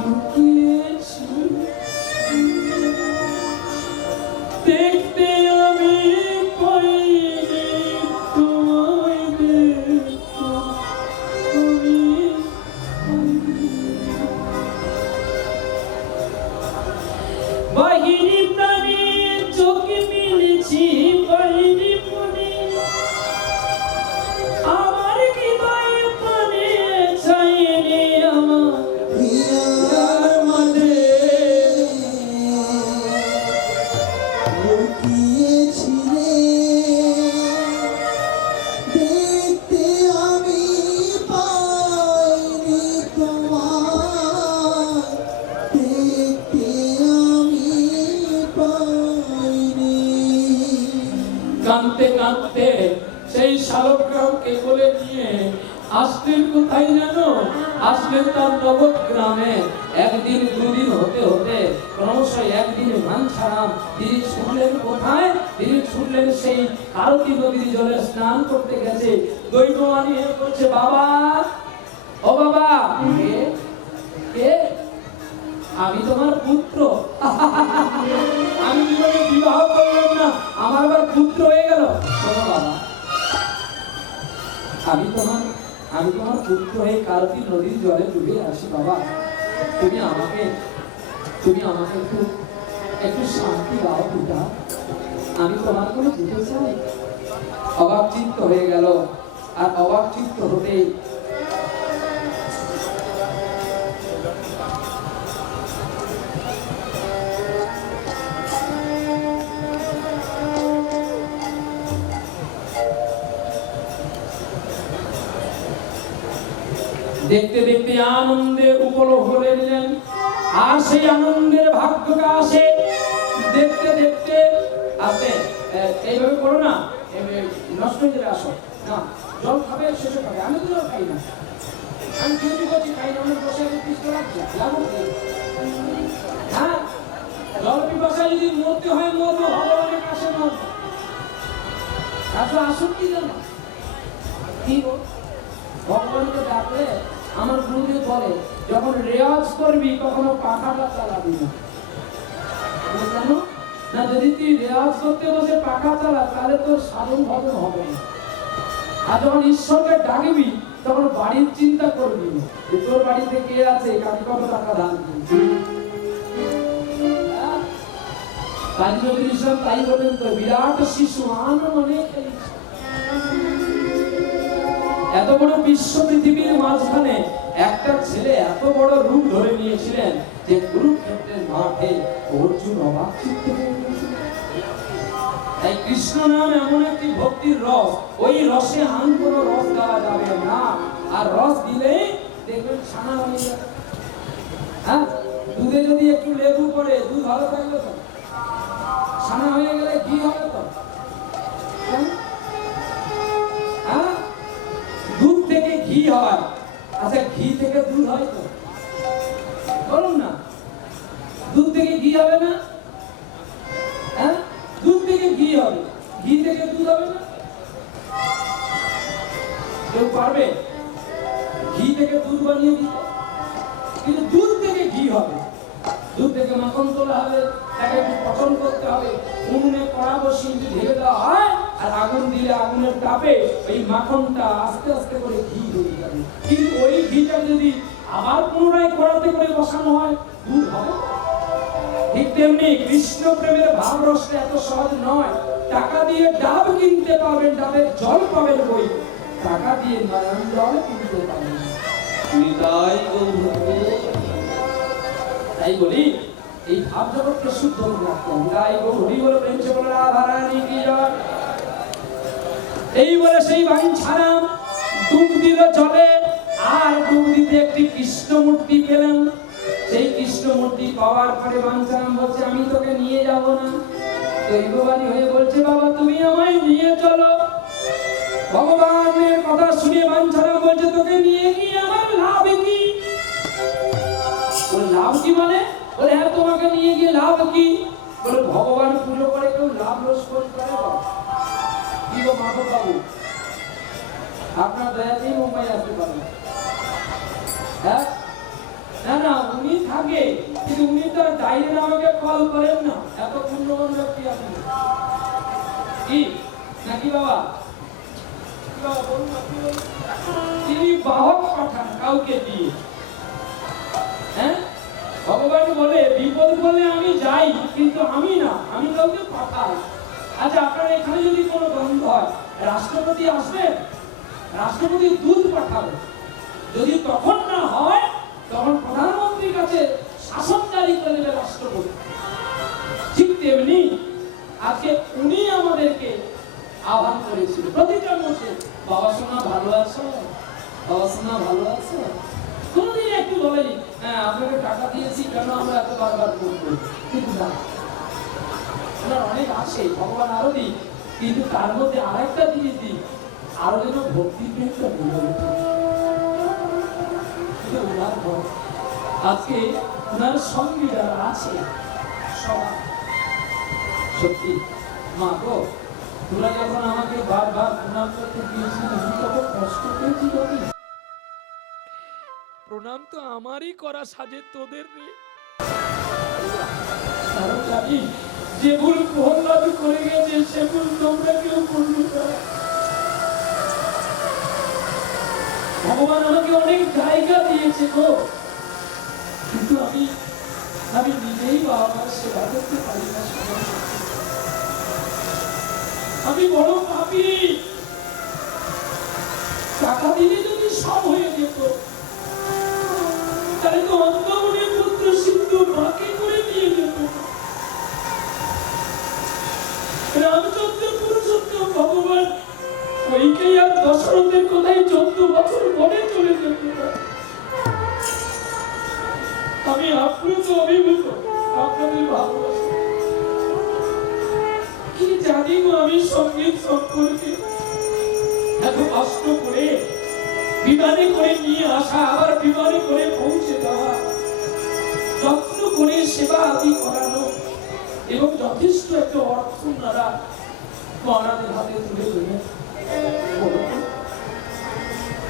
লুকিয়েছি, দেখতে আমি পাইনি তোমায়, দেখতে আমি বাহিনী প্রাণী চোখে মিলেছি, বাহিনী প্রাণী আমার হৃদয় প্রাণে চাইনি, আমার হিয়ার মাঝে লুকিয়েছি রে, দেখতে আমি পাইনি তোমায়, দেখতে আমি পাইনি। কাঁদতে কাঁদতে সেই শালগ্রামকে কোলে নিয়ে আসলেন কোথায় জানো? আসলেন তার নবগ্রামে। একদিন দুদিন হতে হতে ক্রমশ একদিনে বাঞ্ছারাম তিনি ছুটলেন কোথায়? তিনি ছুটলেন সেই আরতি নদীর জলে স্নান করতে গেছে। দৈববাণী বলছে, বাবা ও বাবা, কে কে? আমি তোমার পুত্র। আমি জীবনে বিবাহ করলাম না, আমার আবার পুত্র হয়ে গেল। শোনো বাবা, আমি তোমার পুত্র হয়ে কারতি নদীর জলে ডুবে আসি। বাবা তুমি আমাকে একটু শান্তি দাও পিতা, আমি তোমার কোনো যেতে চাই। অবাক চিত্ত হয়ে গেল, আর অবাক চিত্ত হতেই দেখতে দেখতে আনন্দে উপলভ হয়ে নিলেন। আর সেই আনন্দের ভাগ্যকে আসে দেখতে দেখতে আসতে এইভাবে করো না, নষ্ট হয়ে যাবে। আসো না, জল খাবে শেষে খাবে। আমি তো জল খাই না, আমি ডিউটি করছি, খাই না। অনেক বসে আছে, পিছতে লাগছে, লাগুক। হ্যাঁ, জল পিপাসা যদি মরতে হয় মরবো, ভগবানের কাছে মরবো। আসলে আসুন কি জানো, কি গো, ভগবানকে ডাকলে আমার গুরুদেব বলে যখন রেওয়াজ করবি কখনো পাখাটা চালাবি না, জানো না? যদি তুই রেওয়াজ করতে বসে পাখা চালা তাহলে তোর সাধন ভজন হবে না। আর যখন ঈশ্বরকে ডাকবি তখন বাড়ির চিন্তা করবি না, যে তোর বাড়িতে কে আছে, কাকে কত টাকা দান করছে। কাজী নজরুল ইসলাম তাই বলেন তো, বিরাট শিশু আন অনেক। এত বড় বিশ্ব পৃথিবীর মাঝখানে একটা ছেলে এত বড় রূপ ধরে নিয়েছিলেন যে কুরুক্ষেত্রের মাঠে অর্জুন অবাক চিত্তে হয়ে গিয়েছিল। তাই কৃষ্ণ নাম এমন একটি ভক্তির রস, ওই রসে আন কোনো রস দেওয়া যাবে না। আর রস দিলে দেখবেন ছানা হয়ে যাবে। হ্যাঁ, দুধে যদি একটু লেবু পড়ে দুধ ভালো থাকবে তো, ছানা হয়ে গেলে ঘি হবে তো। হ্যাঁ, দুধ থেকে ঘি হয়। আচ্ছা, ঘি থেকে দুধ হয় তো? বলুন না, দুধ থেকে ঘি হবে না? হ্যাঁ, দুধ থেকে ঘি হবে, ঘি থেকে দুধ হবে না? কেউ পারবে ঘি থেকে দুধ বানিয়ে দিতে? কিন্তু দুধ থেকে ঘি হবে, দুধ থেকে মাখন তোলা হবে, তাকে একটু পচন করতে হবে, উনুনে কড়া বসিয়ে ঢেকে দেওয়া হয়, আর আগুন দিলে আগুনের তাপে ওই মাখনটা আস্তে আস্তে করে ঘি হয়ে যাবে। কিন্তু ওই ঘিটা যদি আবার পুনরায় কড়াতে করে বসানো হয়, দুধ হবে। ঠিক তেমনি কৃষ্ণ প্রেমের ভাব রসটা এত সহজ নয়। টাকা দিয়ে ডাব কিনতে পারবেন, ডাবের জল পাবেন বই, টাকা দিয়ে নয়ন জল কিনতে পারবেন। তাই বলি এই ভাব জগৎকে শুদ্ধ করে রাখতে হবে। তাই হরি বলে প্রেম সে বলে রাধারানী কি জয়। এই বলে সেই বাড়ি ছাড়াম, ডুব দিল জলে, আর ডুব দিতে একটি কৃষ্ণ মূর্তি পেলাম। সেই কৃষ্ণ মূর্তি পাওয়ার পরে বাঞ্ছারাম বলছে আমি তোকে নিয়ে যাব না। দৈববাণী হয়ে বলছে বাবা তুমি আমায় নিয়ে চলো। ভগবানের কথা শুনে বাঞ্ছারাম বলছে তোকে নিয়ে গিয়ে আমার লাভ কি? বলে লাভ কি মানে? বলে হ্যাঁ তোমাকে নিয়ে গিয়ে লাভ কি? বলে ভগবান পুজো করে কেউ লাভ রোজ করে কি গো মাধব বাবু, আপনার দয়াতেই মুম্বাই আসতে পারেন। হ্যাঁ, না না উনি থাকে, কিন্তু উনি তো ডাইরেক্ট আমাকে কল করেন না। এত পুণ্যবান ব্যক্তি আপনি কি নাকি বাবা? তিনি বাহক পাঠান কাউকে দিয়ে। হ্যাঁ, ভগবান বলে বিপদ বলে আমি যাই, কিন্তু আমি না, আমি কাউকে পাঠাই। আচ্ছা, আপনার এখানে যদি কোনো দ্বন্দ্ব হয়, রাষ্ট্রপতি আসবেন, রাষ্ট্রপতি দূত পাঠাবে। যদি তখন না হয় তখন প্রধানমন্ত্রীর কাছে শাসন জারি করে দেবে রাষ্ট্রপতি। ঠিক তেমনি আজকে উনি আমাদেরকে আহ্বান করেছিল প্রতিটার মধ্যে, বাবা সোনা ভালো আছো, বাবা সোনা ভালো আছো। কোনদিন একটু বলেনি হ্যাঁ আপনাকে টাকা দিয়েছি কেন আমরা এত বারবার করবো, কিন্তু না, ওনার অনেক আছে, ভগবান আরো দিই, কিন্তু তার মধ্যে আরেকটা জিনিস দিই, আরো যেন ভক্তি প্রেমটা বেড়ে ওঠে। ওনার ভক্ত আজকে ওনার সঙ্গে যারা আছে সবাই সত্যি মা গো, তোরা যখন আমাকে বারবার প্রণাম করতে দিয়েছিল আমি তখন কষ্ট পেয়েছি। প্রণাম তো আমারই করা, সাজে তোদের রে। কারণ জানি যে ভুল প্রহ্লাদ করে গেছে সে ভুল তোমরা কেউ করবে না। ভগবান আমাকে অনেক জায়গা দিয়েছে গো, কিন্তু আমি নিজেই বাবার সেবা করতে পারি না। আমি বড় পাপী। টাকা দিলে যদি সব হয়ে যেত তাহলে তো অন্ধমনের পুত্র সিন্ধু মাকে করে নিয়ে যেত। রামচন্দ্র পুরুষোত্তম ভগবান ওইকেই আর দশরথের কোথায় 14 বছর পরে চলে যেত। আমি আপ্লুত অভিভূত আপনাদের ভালোবাসা। কি জানি গো আমি সঙ্গীত সম্পর্কে এত কষ্ট করে বিমানে করে নিয়ে আসা, আবার বিমানে করে পৌঁছে দেওয়া, যত্ন করে সেবা আদি করানো এবং যথেষ্ট একটা অর্থ ওনারা মহারাজের হাতে তুলে দেবেন।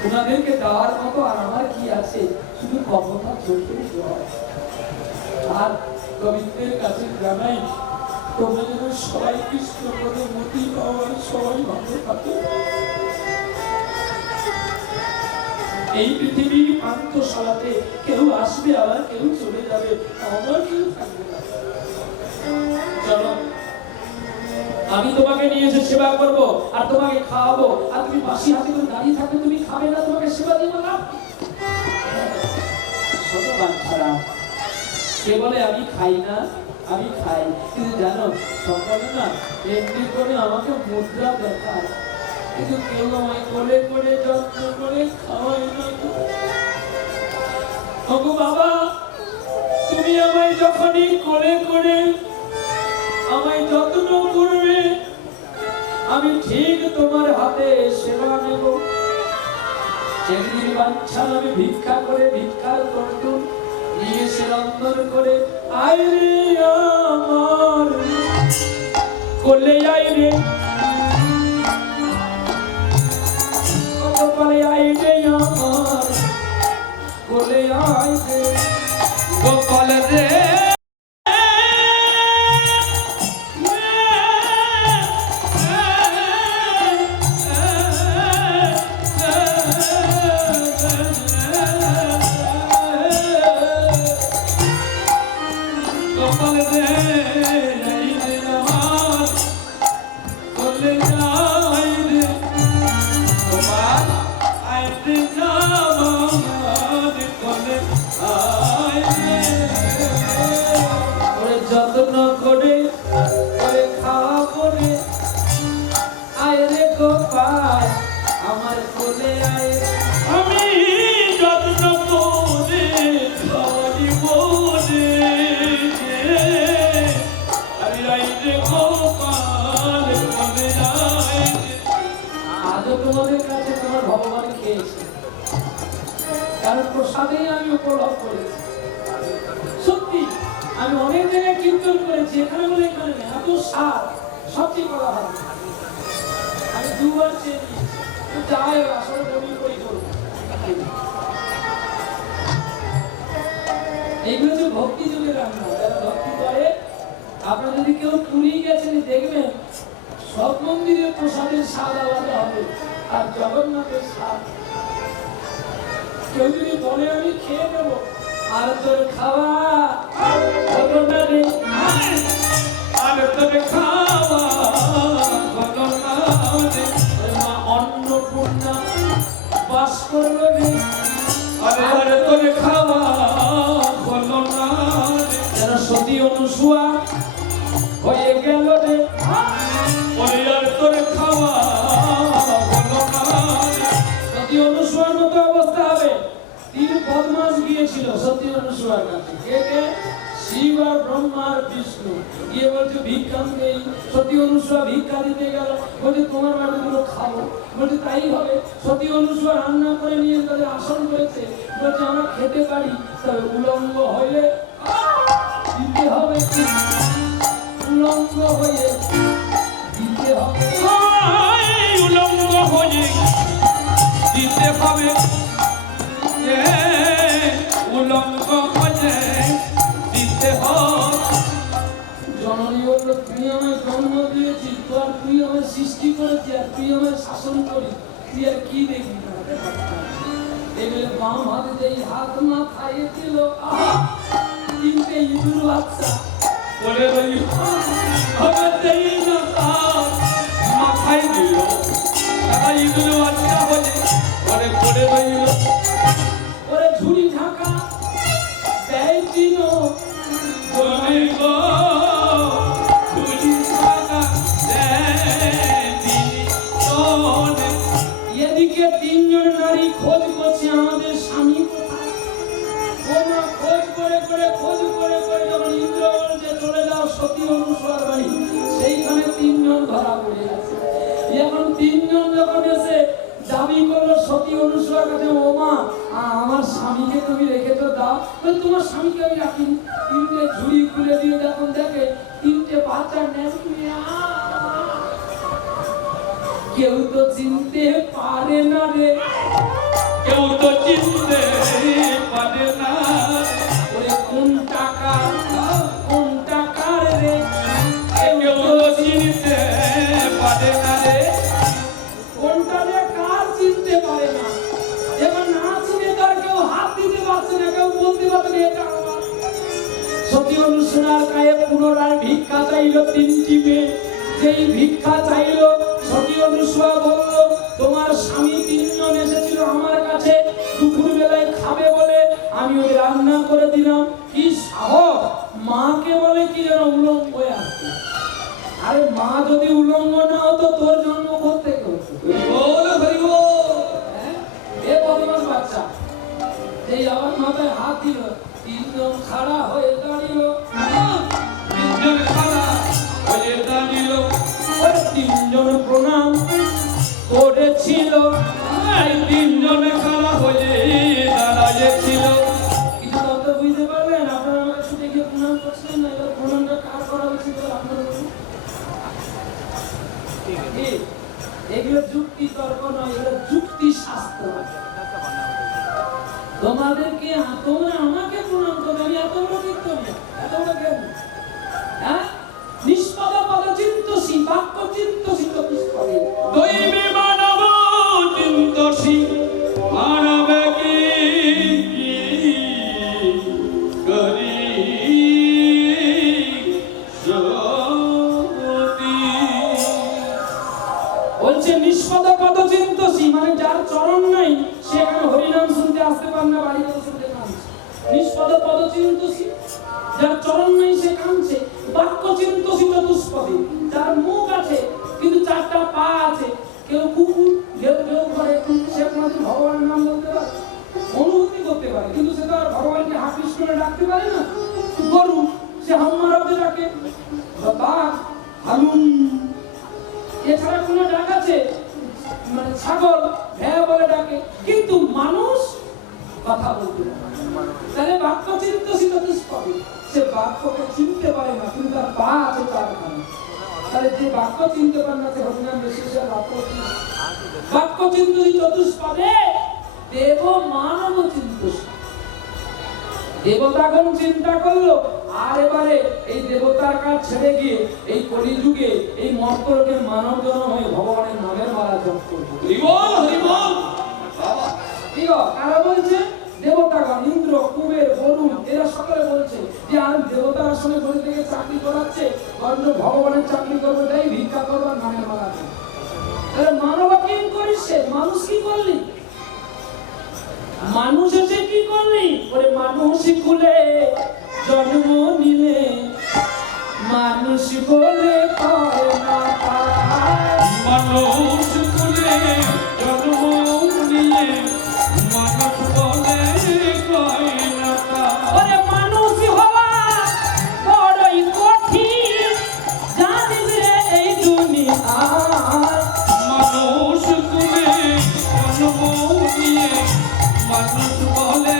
ওনাদেরকে দেওয়ার মতো আর আমার কি আছে, শুধু কথা চলতে দেওয়া। আর গোবিন্দের কাছে জানাই তোমরা যেন সবাই কৃষ্ণ করে মতি পাওয়ার, সবাই ভালো থাকে। এই পৃথিবীর পান্থশালাতে কেউ আসবে আবার কেউ চলে যাবে, আমার কেউ থাকবে না। চলো আমি তোমাকে নিয়ে এসে সেবা করব আর তোমাকে খাওয়াবো, আর তুমি বাসি হাতে করে দাঁড়িয়ে থাকবে, তুমি খাবে না, তোমাকে সেবা দিব না। শতবার ছাড়া কে বলে আমি খাই না, আমি খাই, কিন্তু জানো সকালে না এমনি করে আমাকে মুদ্রা দেখায়, কিন্তু কেউ আমায় কোলে করে যত্ন করে খাওয়াই না। ওগো বাবা, তুমি আমায় যখনই কোলে করে আমায় যত্ন করবে, আমি ঠিক তোমার হাতে সেবা নেব। যেদিন বাঞ্ছা আমি ভিক্ষা করে ভিক্ষার করতুম নিয়ে এসে রন্ধন করে আইরে আমার কোলে আইরে, কত বলে আইরে আমার কোলে আইরে, গোপাল রে যত্ন করে খাওয়া করে আয়রে গোপাল আমার কোলে আয়, আমি যত্ন করে খাওয়াই বলে আরে গোপাল কোলে আয়। আজও তোমাদের কাছে তোমার ভগবান খেয়েছে, কারণ প্রসাদেই আমি উপলব্ধ করেছি। সত্যি আমি অনেক জায়গায় কীর্তন করেছি, এখানে বলে এখানে নেই, এত স্বাদ সবচেয়ে বলা হয়। আমি দুবার চেয়ে যাই আসলে বমি করি করবো। এইগুলো হচ্ছে ভক্তি যুগের রান্না, যারা ভক্তি করে। আপনারা যদি কেউ পুরী গেছেন দেখবেন সব মন্দিরের প্রসাদের স্বাদ আলাদা হবে, আর জগন্নাথের স্বাদ। কেউ যদি বলে আমি খেয়ে নেবো, আর তোর খাওয়া হলো না রে, আর তোর খাওয়া হলো না রে, মা অন্নপূর্ণা বাস করলো রে, আর তোর খাওয়া হলো না রে, যেন সতী অনুসূয়া হয়ে গেল রে, আর তোর খাওয়া হলো না রে। সতী অনুসূয়ার মতো অবস্থা হবে। 3 বদমাস গিয়েছিল সতী অনুসূয়ার কাছে, কে কে? শিব আর ব্রহ্মা আর বিষ্ণু। গিয়ে বলছে ভিক্ষা নেই। সতী অনুসূয়া ভিক্ষা দিতে গেল, বলছে তোমার বাড়িগুলো খাবো, বলছে তাই হবে। সতী অনুসূয়া রান্না করে নিয়ে তাদের আসন করেছে, বলছে আমরা খেতে পারি, তবে উলঙ্গ হইলে দিতে হবে, উলঙ্গ হয়ে দিতে হবে, উলঙ্গ হয়ে দিতে হবে, উলঙ্গ হয়ে দিতে হবে। জননী বলল তুই আমায় জন্ম দিয়েছিস, তুই আমায় সৃষ্টি করেছিস, আর তুই আমায় শাসন করিস, তুই আর কি দেখবি না? এবারে বাম হাতে যেই হাত না খাইয়ে দিল, 3টে ইঁদুর বাচ্চা বলে রইল, মাথায় দিল, তারা ইঁদুর বাচ্চা বলে ঘরে পড়ে রইল। ওরে ঝুড়ি ঢাকা দেয় দিন, এদিকে 3 জন নারী খোঁজ করছে আমাদের স্বামী কোথায়। খোঁজ করে যখন ইন্দ্র বলছে চলে যাও সতী অনুসূয়ার বাড়ি, সেইখানে 3 জন ধরা পড়ে আছে। এখন তিনজন যখন এসে দাবি করলো সতী অনুসূয়ার কাছে, ও মা আমার স্বামীকে তুমি রেখেছো, দাও। বলে, তোমার স্বামীকে আমি রাখিনি। তিনটে ঝুড়ি খুলে দিয়ে যখন দেখে তিনটে বাচ্চা নেচে, কেউ তো চিনতে পারে না রে, কেউ তো চিনতে পারে না, ওরে কোন টাকার রে, কেউ তো চিনতে পারে না রে। কোনটা যে কার চিনতে পারে না। এবার না চিনে তার কেউ হাত দিতে পারছে না, কেউ বলতে পারছে না এটা আমার। সতী অনুসূয়ার গায়ে পুনরায় ভিক্ষা চাইলো তিনটি মেয়ে। যেই ভিক্ষা চাইলো, সতী অনুসূয়া বলল, তোমার স্বামী তিনজন এসেছিল আমার কাছে দুপুর বেলায় খাবে বলে, আমি ওই রান্না করে দিলাম। কি সাহস! মাকে বলে কি যেন উলঙ্গ হয়ে আসছে। আরে মা যদি উলঙ্গ না হতো তোর জন্ম করতে হতো। বল হরি বল। হ্যাঁ? এ বদমাস বাচ্চা এই আমার মাথায় হাত দিল, তিনজন খাড়া হয়ে দাঁড়িয়ে, তিনজন খাড়া হয়ে দাঁড়িল, ওই তিনজন প্রণাম করেছিল। এই তিনজন খাড়া হয়ে দাঁড়াইছিল। কিছু তত বুঝতে পারলেন? আপনারা আমাকে ছুটে গিয়ে প্রণাম করছিলেন না, এবার প্রণামটা কার করা উচিত বলে আপনারা বলুন? কি? এগুলো যুক্তি তর্ক নয়, এগুলো যুক্তি শাস্ত্র। তোমাদেরকে তোমরা আমাকে প্রণাম করবে, আমি এত বড় কীর্তনী, এত বড় জ্ঞান, হ্যাঁ? নিষ্পদ পদ চিন্তসী, বাক্য চিন্তসী চতুষ্পদে। দৈবে মানব চিন্তসী, মানবে কি করি সতী। বলছে নিষ্পদ পদ চিন্তসী, মানে যার চরণ নাই সে এখানে হরিনাম শুনতে আসতে পারে না, বাড়িতে শুনতে কাঁদছে। নিষ্পদ পদ চিন্তসী, যার চরণ নাই সে কাঁদছে। বাক্য চিন্তসী চতুষ্পদে, যার মুখ আছে কিন্তু চারটা পা আছে, কেউ কুকুর, কেউ কেউ করে, সে কোনোদিন ভগবানের নাম বলতে পারে, অনুভূতি করতে পারে, কিন্তু সে তো আর ভগবানকে হা কৃষ্ণ করে ডাকতে পারে না। গরু, সে হাম্মারাতে ডাকে, বাঘ হালুম, এছাড়া কোনো ডাক আছে? মানে ছাগল হ্যাঁ বলে ডাকে, কিন্তু মানুষ কথা বলতে পারে। তাহলে বাক্য চিন্তসী চতুষ্পদে, সে বাক্যকে চিনতে পারে না, কিন্তু তার পা আছে চারখানা। তাহলে যে বাক্য চিনতে পারে না, সে হরিনাম বেশি বাক্য চিন্তসী চতুষ্পদে দেব মানব চিন্তসী। দেবতাগণ চিন্তা করলো, আর এবারে এই দেবতার কাজ ছেড়ে গিয়ে এই কলিযুগে এই মর্তলোকে মানব জন্ম হয়ে ভগবানের নামের মালা জপ করবো। হরি বল হরি বল। ঠিক আছে? কারা বলছে? দেবতাগণ, ইন্দ্র, কুবের, বরুণ, এরা সকলে বলছে যে আর দেবতার আসনে বসে থেকে চাকরি করাচ্ছে, বরঞ্চ ভগবানের চাকরি করবে, তাই ভিক্ষা করবো আর নামের মালা জপ। তাহলে মানব কি করিস? মানুষ কি করলি? মানুষ এসে কি করলি? ওরে মানুষ কুলে জন্ম নিলে মানুষ বলে কয় না পায়। মানুষ কুলে জন্ম নিলে মানুষ বলে কয় না পায়। ওরে মানুষ হওয়া বড়ই কঠিন, জানিস রে এই দুনিয়ায়। মানুষ কুলে জন্ম নিলে মানুষ বলে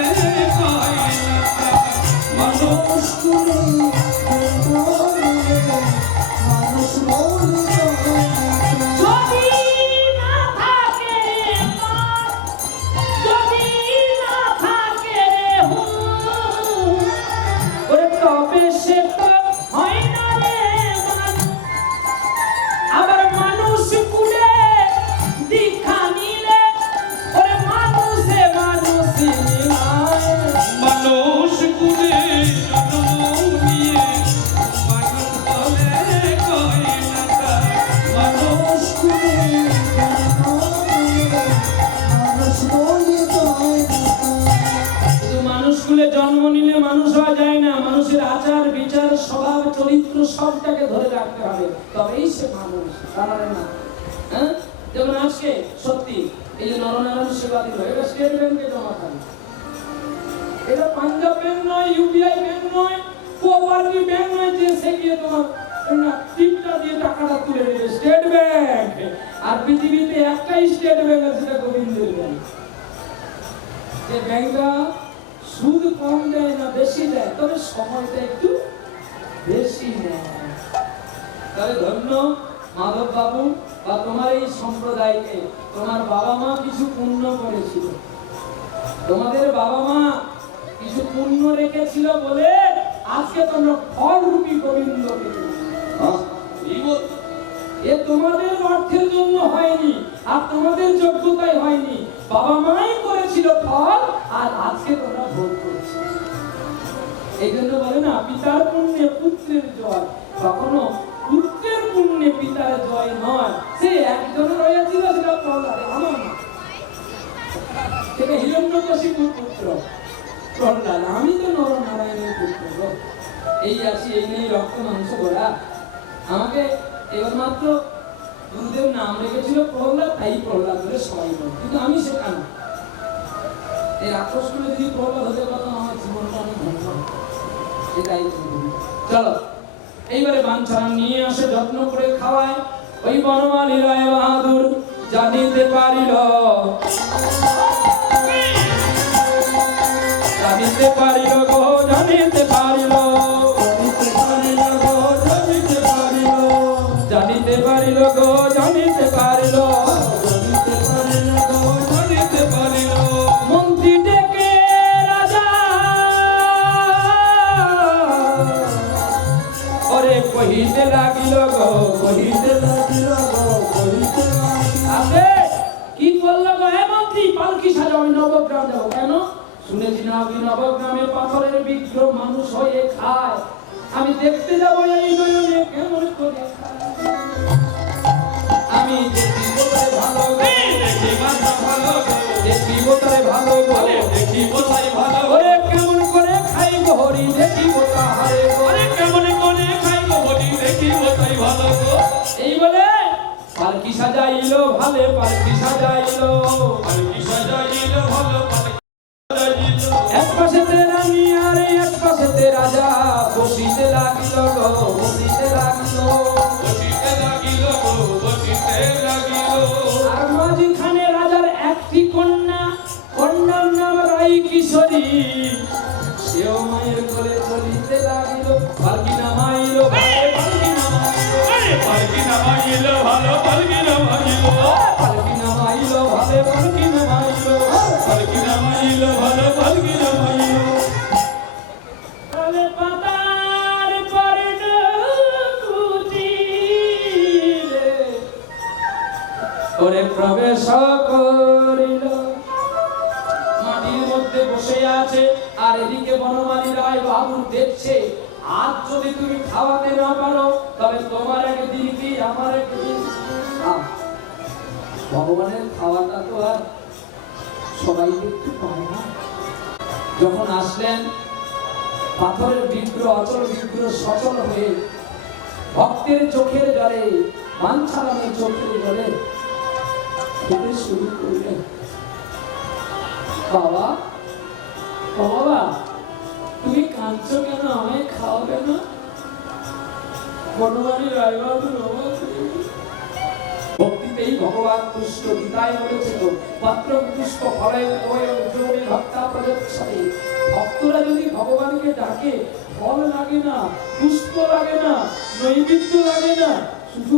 কয় না পায়। মানুষ করে মানুষ বলে যদি না থাকে মন, যদি না থাকে হুঁ, ওরে তবে সে তো হয় না রে মন। আবার মানুষ কুলে দীক্ষা নিলে ওরে মানুষে মানুষই নয়। মানুষ কুলে জন্ম নিয়ে মানুষ বলে কয় না পায়। মানুষ করে মানুষ বলে শুধু মানুষ কুলে জন্ম নিলে মানুষ হওয়া যায় না, মানুষের আচার বিচার স্বভাব চরিত্র সবটাকে ধরে রাখতে হবে, তবেই সে মানুষ, তাহলে না। হ্যাঁ, যেমন আজকে সত্যি এই যে নরনারায়ণ সেবা দিল, এটা স্টেট ব্যাংকে জমা থাকে, এটা পাঞ্জাব ব্যাংক নয়, ইউপিআই ব্যাংক নয়, কোঅপারেটিভ ব্যাংক নয় যে সে গিয়ে তোমার না টিপটা দিয়ে টাকাটা তুলে নেবে। ব্যাংক, আর পৃথিবীতে একটাই স্টেট ব্যাংক আছে, সেটা গোবিন্দের ব্যাংক। যে ব্যাংকটা সুদ কম দেয় না বেশি দেয়, তবে সময়টা একটু বেশি নেয়। তবে ধন্য মাধব বাবু বা তোমার এই সম্প্রদায়কে তোমার বাবা মা কিছু পুণ্য করেছিল, তোমাদের বাবা মা কিছু পুণ্য রেখেছিল বলে আজকে তোমরা ফলরূপী গোবিন্দকে এ তোমাদের অর্থের জন্য হয়নি, আর তোমাদের যোগ্যতায় হয়নি, বাবা মাই করেছিল ফল, আর আজকে তোমরা ভোগ করছো। এই জন্য বলে না, পিতার পুণ্যে পুত্রের জয়। কখনো পুত্রের পুণ্যে পিতার জয় নয়। সে একজন রয়েছিল, সেটা প্রহ্লাদ, আমার না, সেটা হিরণ্যকশিপুর পুত্র প্রহ্লাদ। আমি তো নরনারায়ণের পুত্র। এই আছি, এই নেই রক্ত মাংস গড়া। আমাকে এবার মাত্র গুরুদেব নাম রেখেছিল প্রহ্লাদ, তাই প্রহ্লাদ বলে সবাই বলে, কিন্তু আমি সেটা না। এই রাক্ষস করে যদি প্রহ্লাদ হতে পারতাম, আমার জীবনটা অনেক ধন্য হতো। এটাই চলো, এইবারে বাঞ্ছারাম নিয়ে আসে, যত্ন করে খাওয়ায়। ওই বনমালী রায় বাহাদুর জানিতে পারিল, জানিতে পারিল গো, জানিতে পারিল, জানিতে পারিল গো, জানিতে পারিল, জানিতে পারিল গো, জানিতে পারিল, জানিতে পারিল গো, জানিতে পারিল। মন্ত্রী ডেকে রাজা ওরে কহিতে লাগিল গো, কহিতে লাগিল গো, কহিতে লাগিল। আরে কি বললো গো, হে মন্ত্রী, পালকি সাজাও, আমি নবগ্রাম যাবো। কেন? শুনেছি না আপনি নবগ্রামে পাথরের বিগ্রহ মানুষ হয়ে খায়। আমি দেখতে যাবো এই নয়নে কেমন করে খায়। আমি দেখিব তাই ভালো গো, দেখিব তাই ভালো গো, দেখিব তাই ভালো গো, দেখিব তাই ভালো গো। ওরে কেমন করে খাইব হরি, দেখিব তাহারে গো, ওরে কেমন করে খাইব হরি, দেখিব তাই ভালো গো। এই বলে পালকি সাজাইলো ভালে, পালকি সাজাইলো, পালকি সাজাইলো ভালো, এক পাশেতে রানী আর এক পাশেতে রাজা বসিতে লাগিল গো, বসিতে লাগিল, বসিতে লাগিল গো, বসিতে লাগিল। আর মাঝখানে রাজার একটি কন্যা, কন্যার নাম রাই কিশোরী, সেও মায়ের কোলে চলিতে লাগিল। পালকি নামাইল ভালো, পালকি নামাইল, পালকি নামাইল ভালো, পালকি নামাইল, পালকি নামাইল ভালো, পালকি নামাইল, পালকি নামাইল ভালো, পালকি নামাইল। ওরে পাতার পর্ণ কুটিরে ওরে প্রবেশ করিল। মাটির মধ্যে বসে আছে, আর এদিকে বনমালী রায় বাহাদুর দেখছে, আজ যদি তুমি খাওয়াতে না পারো, তবে তোমার একদিন কি আমার একদিন। ভগবানের খাওয়াটা তো আর সবাই দেখতে পায় না। যখন আসলেন, পাথরের বিগ্রহ, অচল বিগ্রহ সচল হয়ে ভক্তের চোখের জলে, বাঞ্ছারামের চোখের জলে খেতে শুরু করলেন। বাবা, বাবা, তুমি কাঁদছো কেন? আমায় খাওয়াবে না? বনমালী রায় বাহাদুর ভক্তিতেই ভগবান কৃষ্ণ গীতায় বলেছে তো, পাত্র পুষ্প ফলে ভক্তা প্রযচ্ছতে। ভক্তরা যদি ভগবানকে ডাকে, ফল লাগে না, পুষ্প লাগে না, নৈবেদ্য লাগে না, শুধু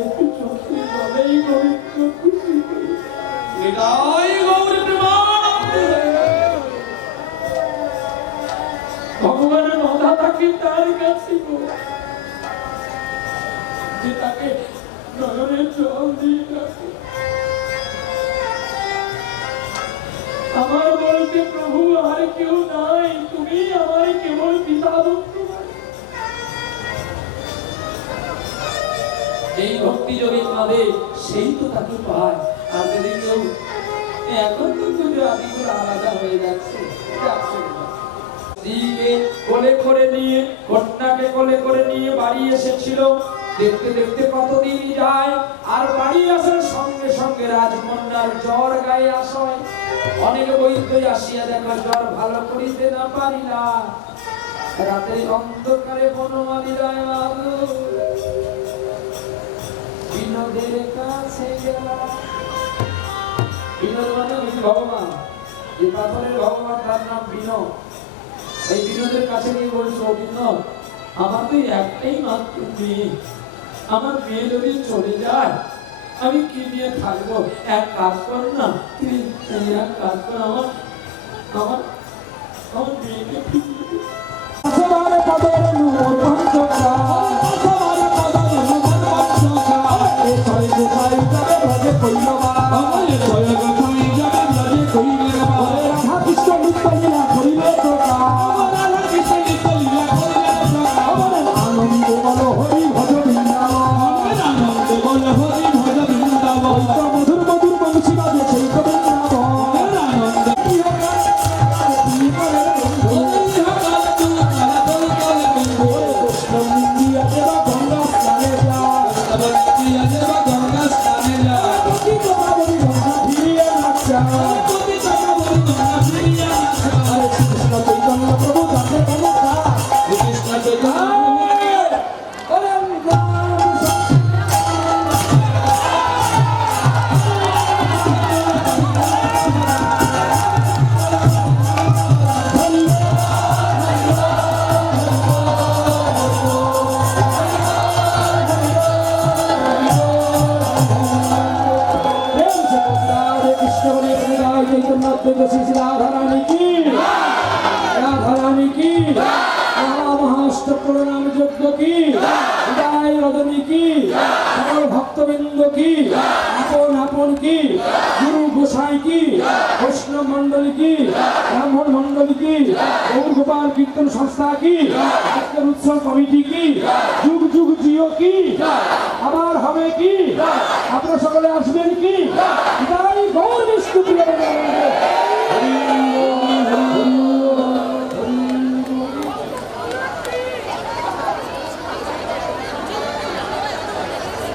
একটু চোখের জলেই গোবিন্দ খুশি করে। নিতাই গৌর প্রেমানন্দে। ভগবানের বাধা থাকে তার কাছে গো, যে তাকে নয়নের জল দিয়ে রাখে। আমার বলতে প্রভু আর কেউ নাই, তুমি আমার কেবল পিতা দত্ত। এই ভক্তি যদি কাঁদে, সেই তো তাকে পায়। আর যদি কেউ এখন কিন্তু আদিগুলো আলাদা হয়ে যাচ্ছে, দিকে কোলে করে নিয়ে, কন্যাকে কোলে করে নিয়ে বাড়ি এসেছিল। দেখতে দেখতে কতদিন যায়, আর বাড়ি আসার সঙ্গে সঙ্গে রাজকন্যার জ্বর গায়ে আসয়। অনেক বৈদ্য আসিয়া দেখো জ্বর ভালো করিতে না পারিলা। রাতের অন্ধকারে বনমালী রায় বাহাদুর বিনোদের কাছে গেলাম। বিনোদ মানে হচ্ছে ভগবান, এই পাথরের ভগবান তার নাম বিনোদ। এই বিনোদের কাছে গিয়ে বলছো, বিনোদ আমার তো একটাই মাত্র মেয়ে, আমার মেয়ে যদি চলে যায় আমি কি নিয়ে থাকবো? এক কাজ কর না, তুই এক কাজ কর, আমার আমার আমার মেয়েকে ফিরিয়ে দে। সবার পদের নূর পঞ্চকা সবার পদের নূর পঞ্চকা এ ছয় গোসাই যাবে ভজে কইলবা আমায় ছয় কথাই যাবে ভজে কইলবা রাধা কৃষ্ণ নিত্য লীলা করিলে তোকা রাধা কৃষ্ণ নিত্য লীলা করিলে তোকা আমার আনন্দ বল হরি ভজ বৃন্দাবন আনন্দ বল হরি ভজ বৃন্দাবন তো মধুর মধুর বংশী বাজে সেই তো বৃন্দাবন আনন্দ কি হবে কি করে কৃষ্ণ ইন্দিয়া দেবা গঙ্গা স্নানে যা কি তোমরা বলি গঙ্গা ফিরিয়ে নাচা আরে কৃষ্ণ চৈতন্য প্রভু যাতে ক্ষমতা ওরে राधारानी की महाअष्टप्रणाम यज्ञ की विदाय रजनी की सकल भक्तबिंद की आपन आपन की गुरु गोसाई की वैष्णव मंडल की ब्राह्मण मंडल की गौर गोपाल कीर्तन संस्था की আজকের उत्सव कमिटी की जुग जुग जियो की আবার হবে কি আপনারা সকলে আসবেন কি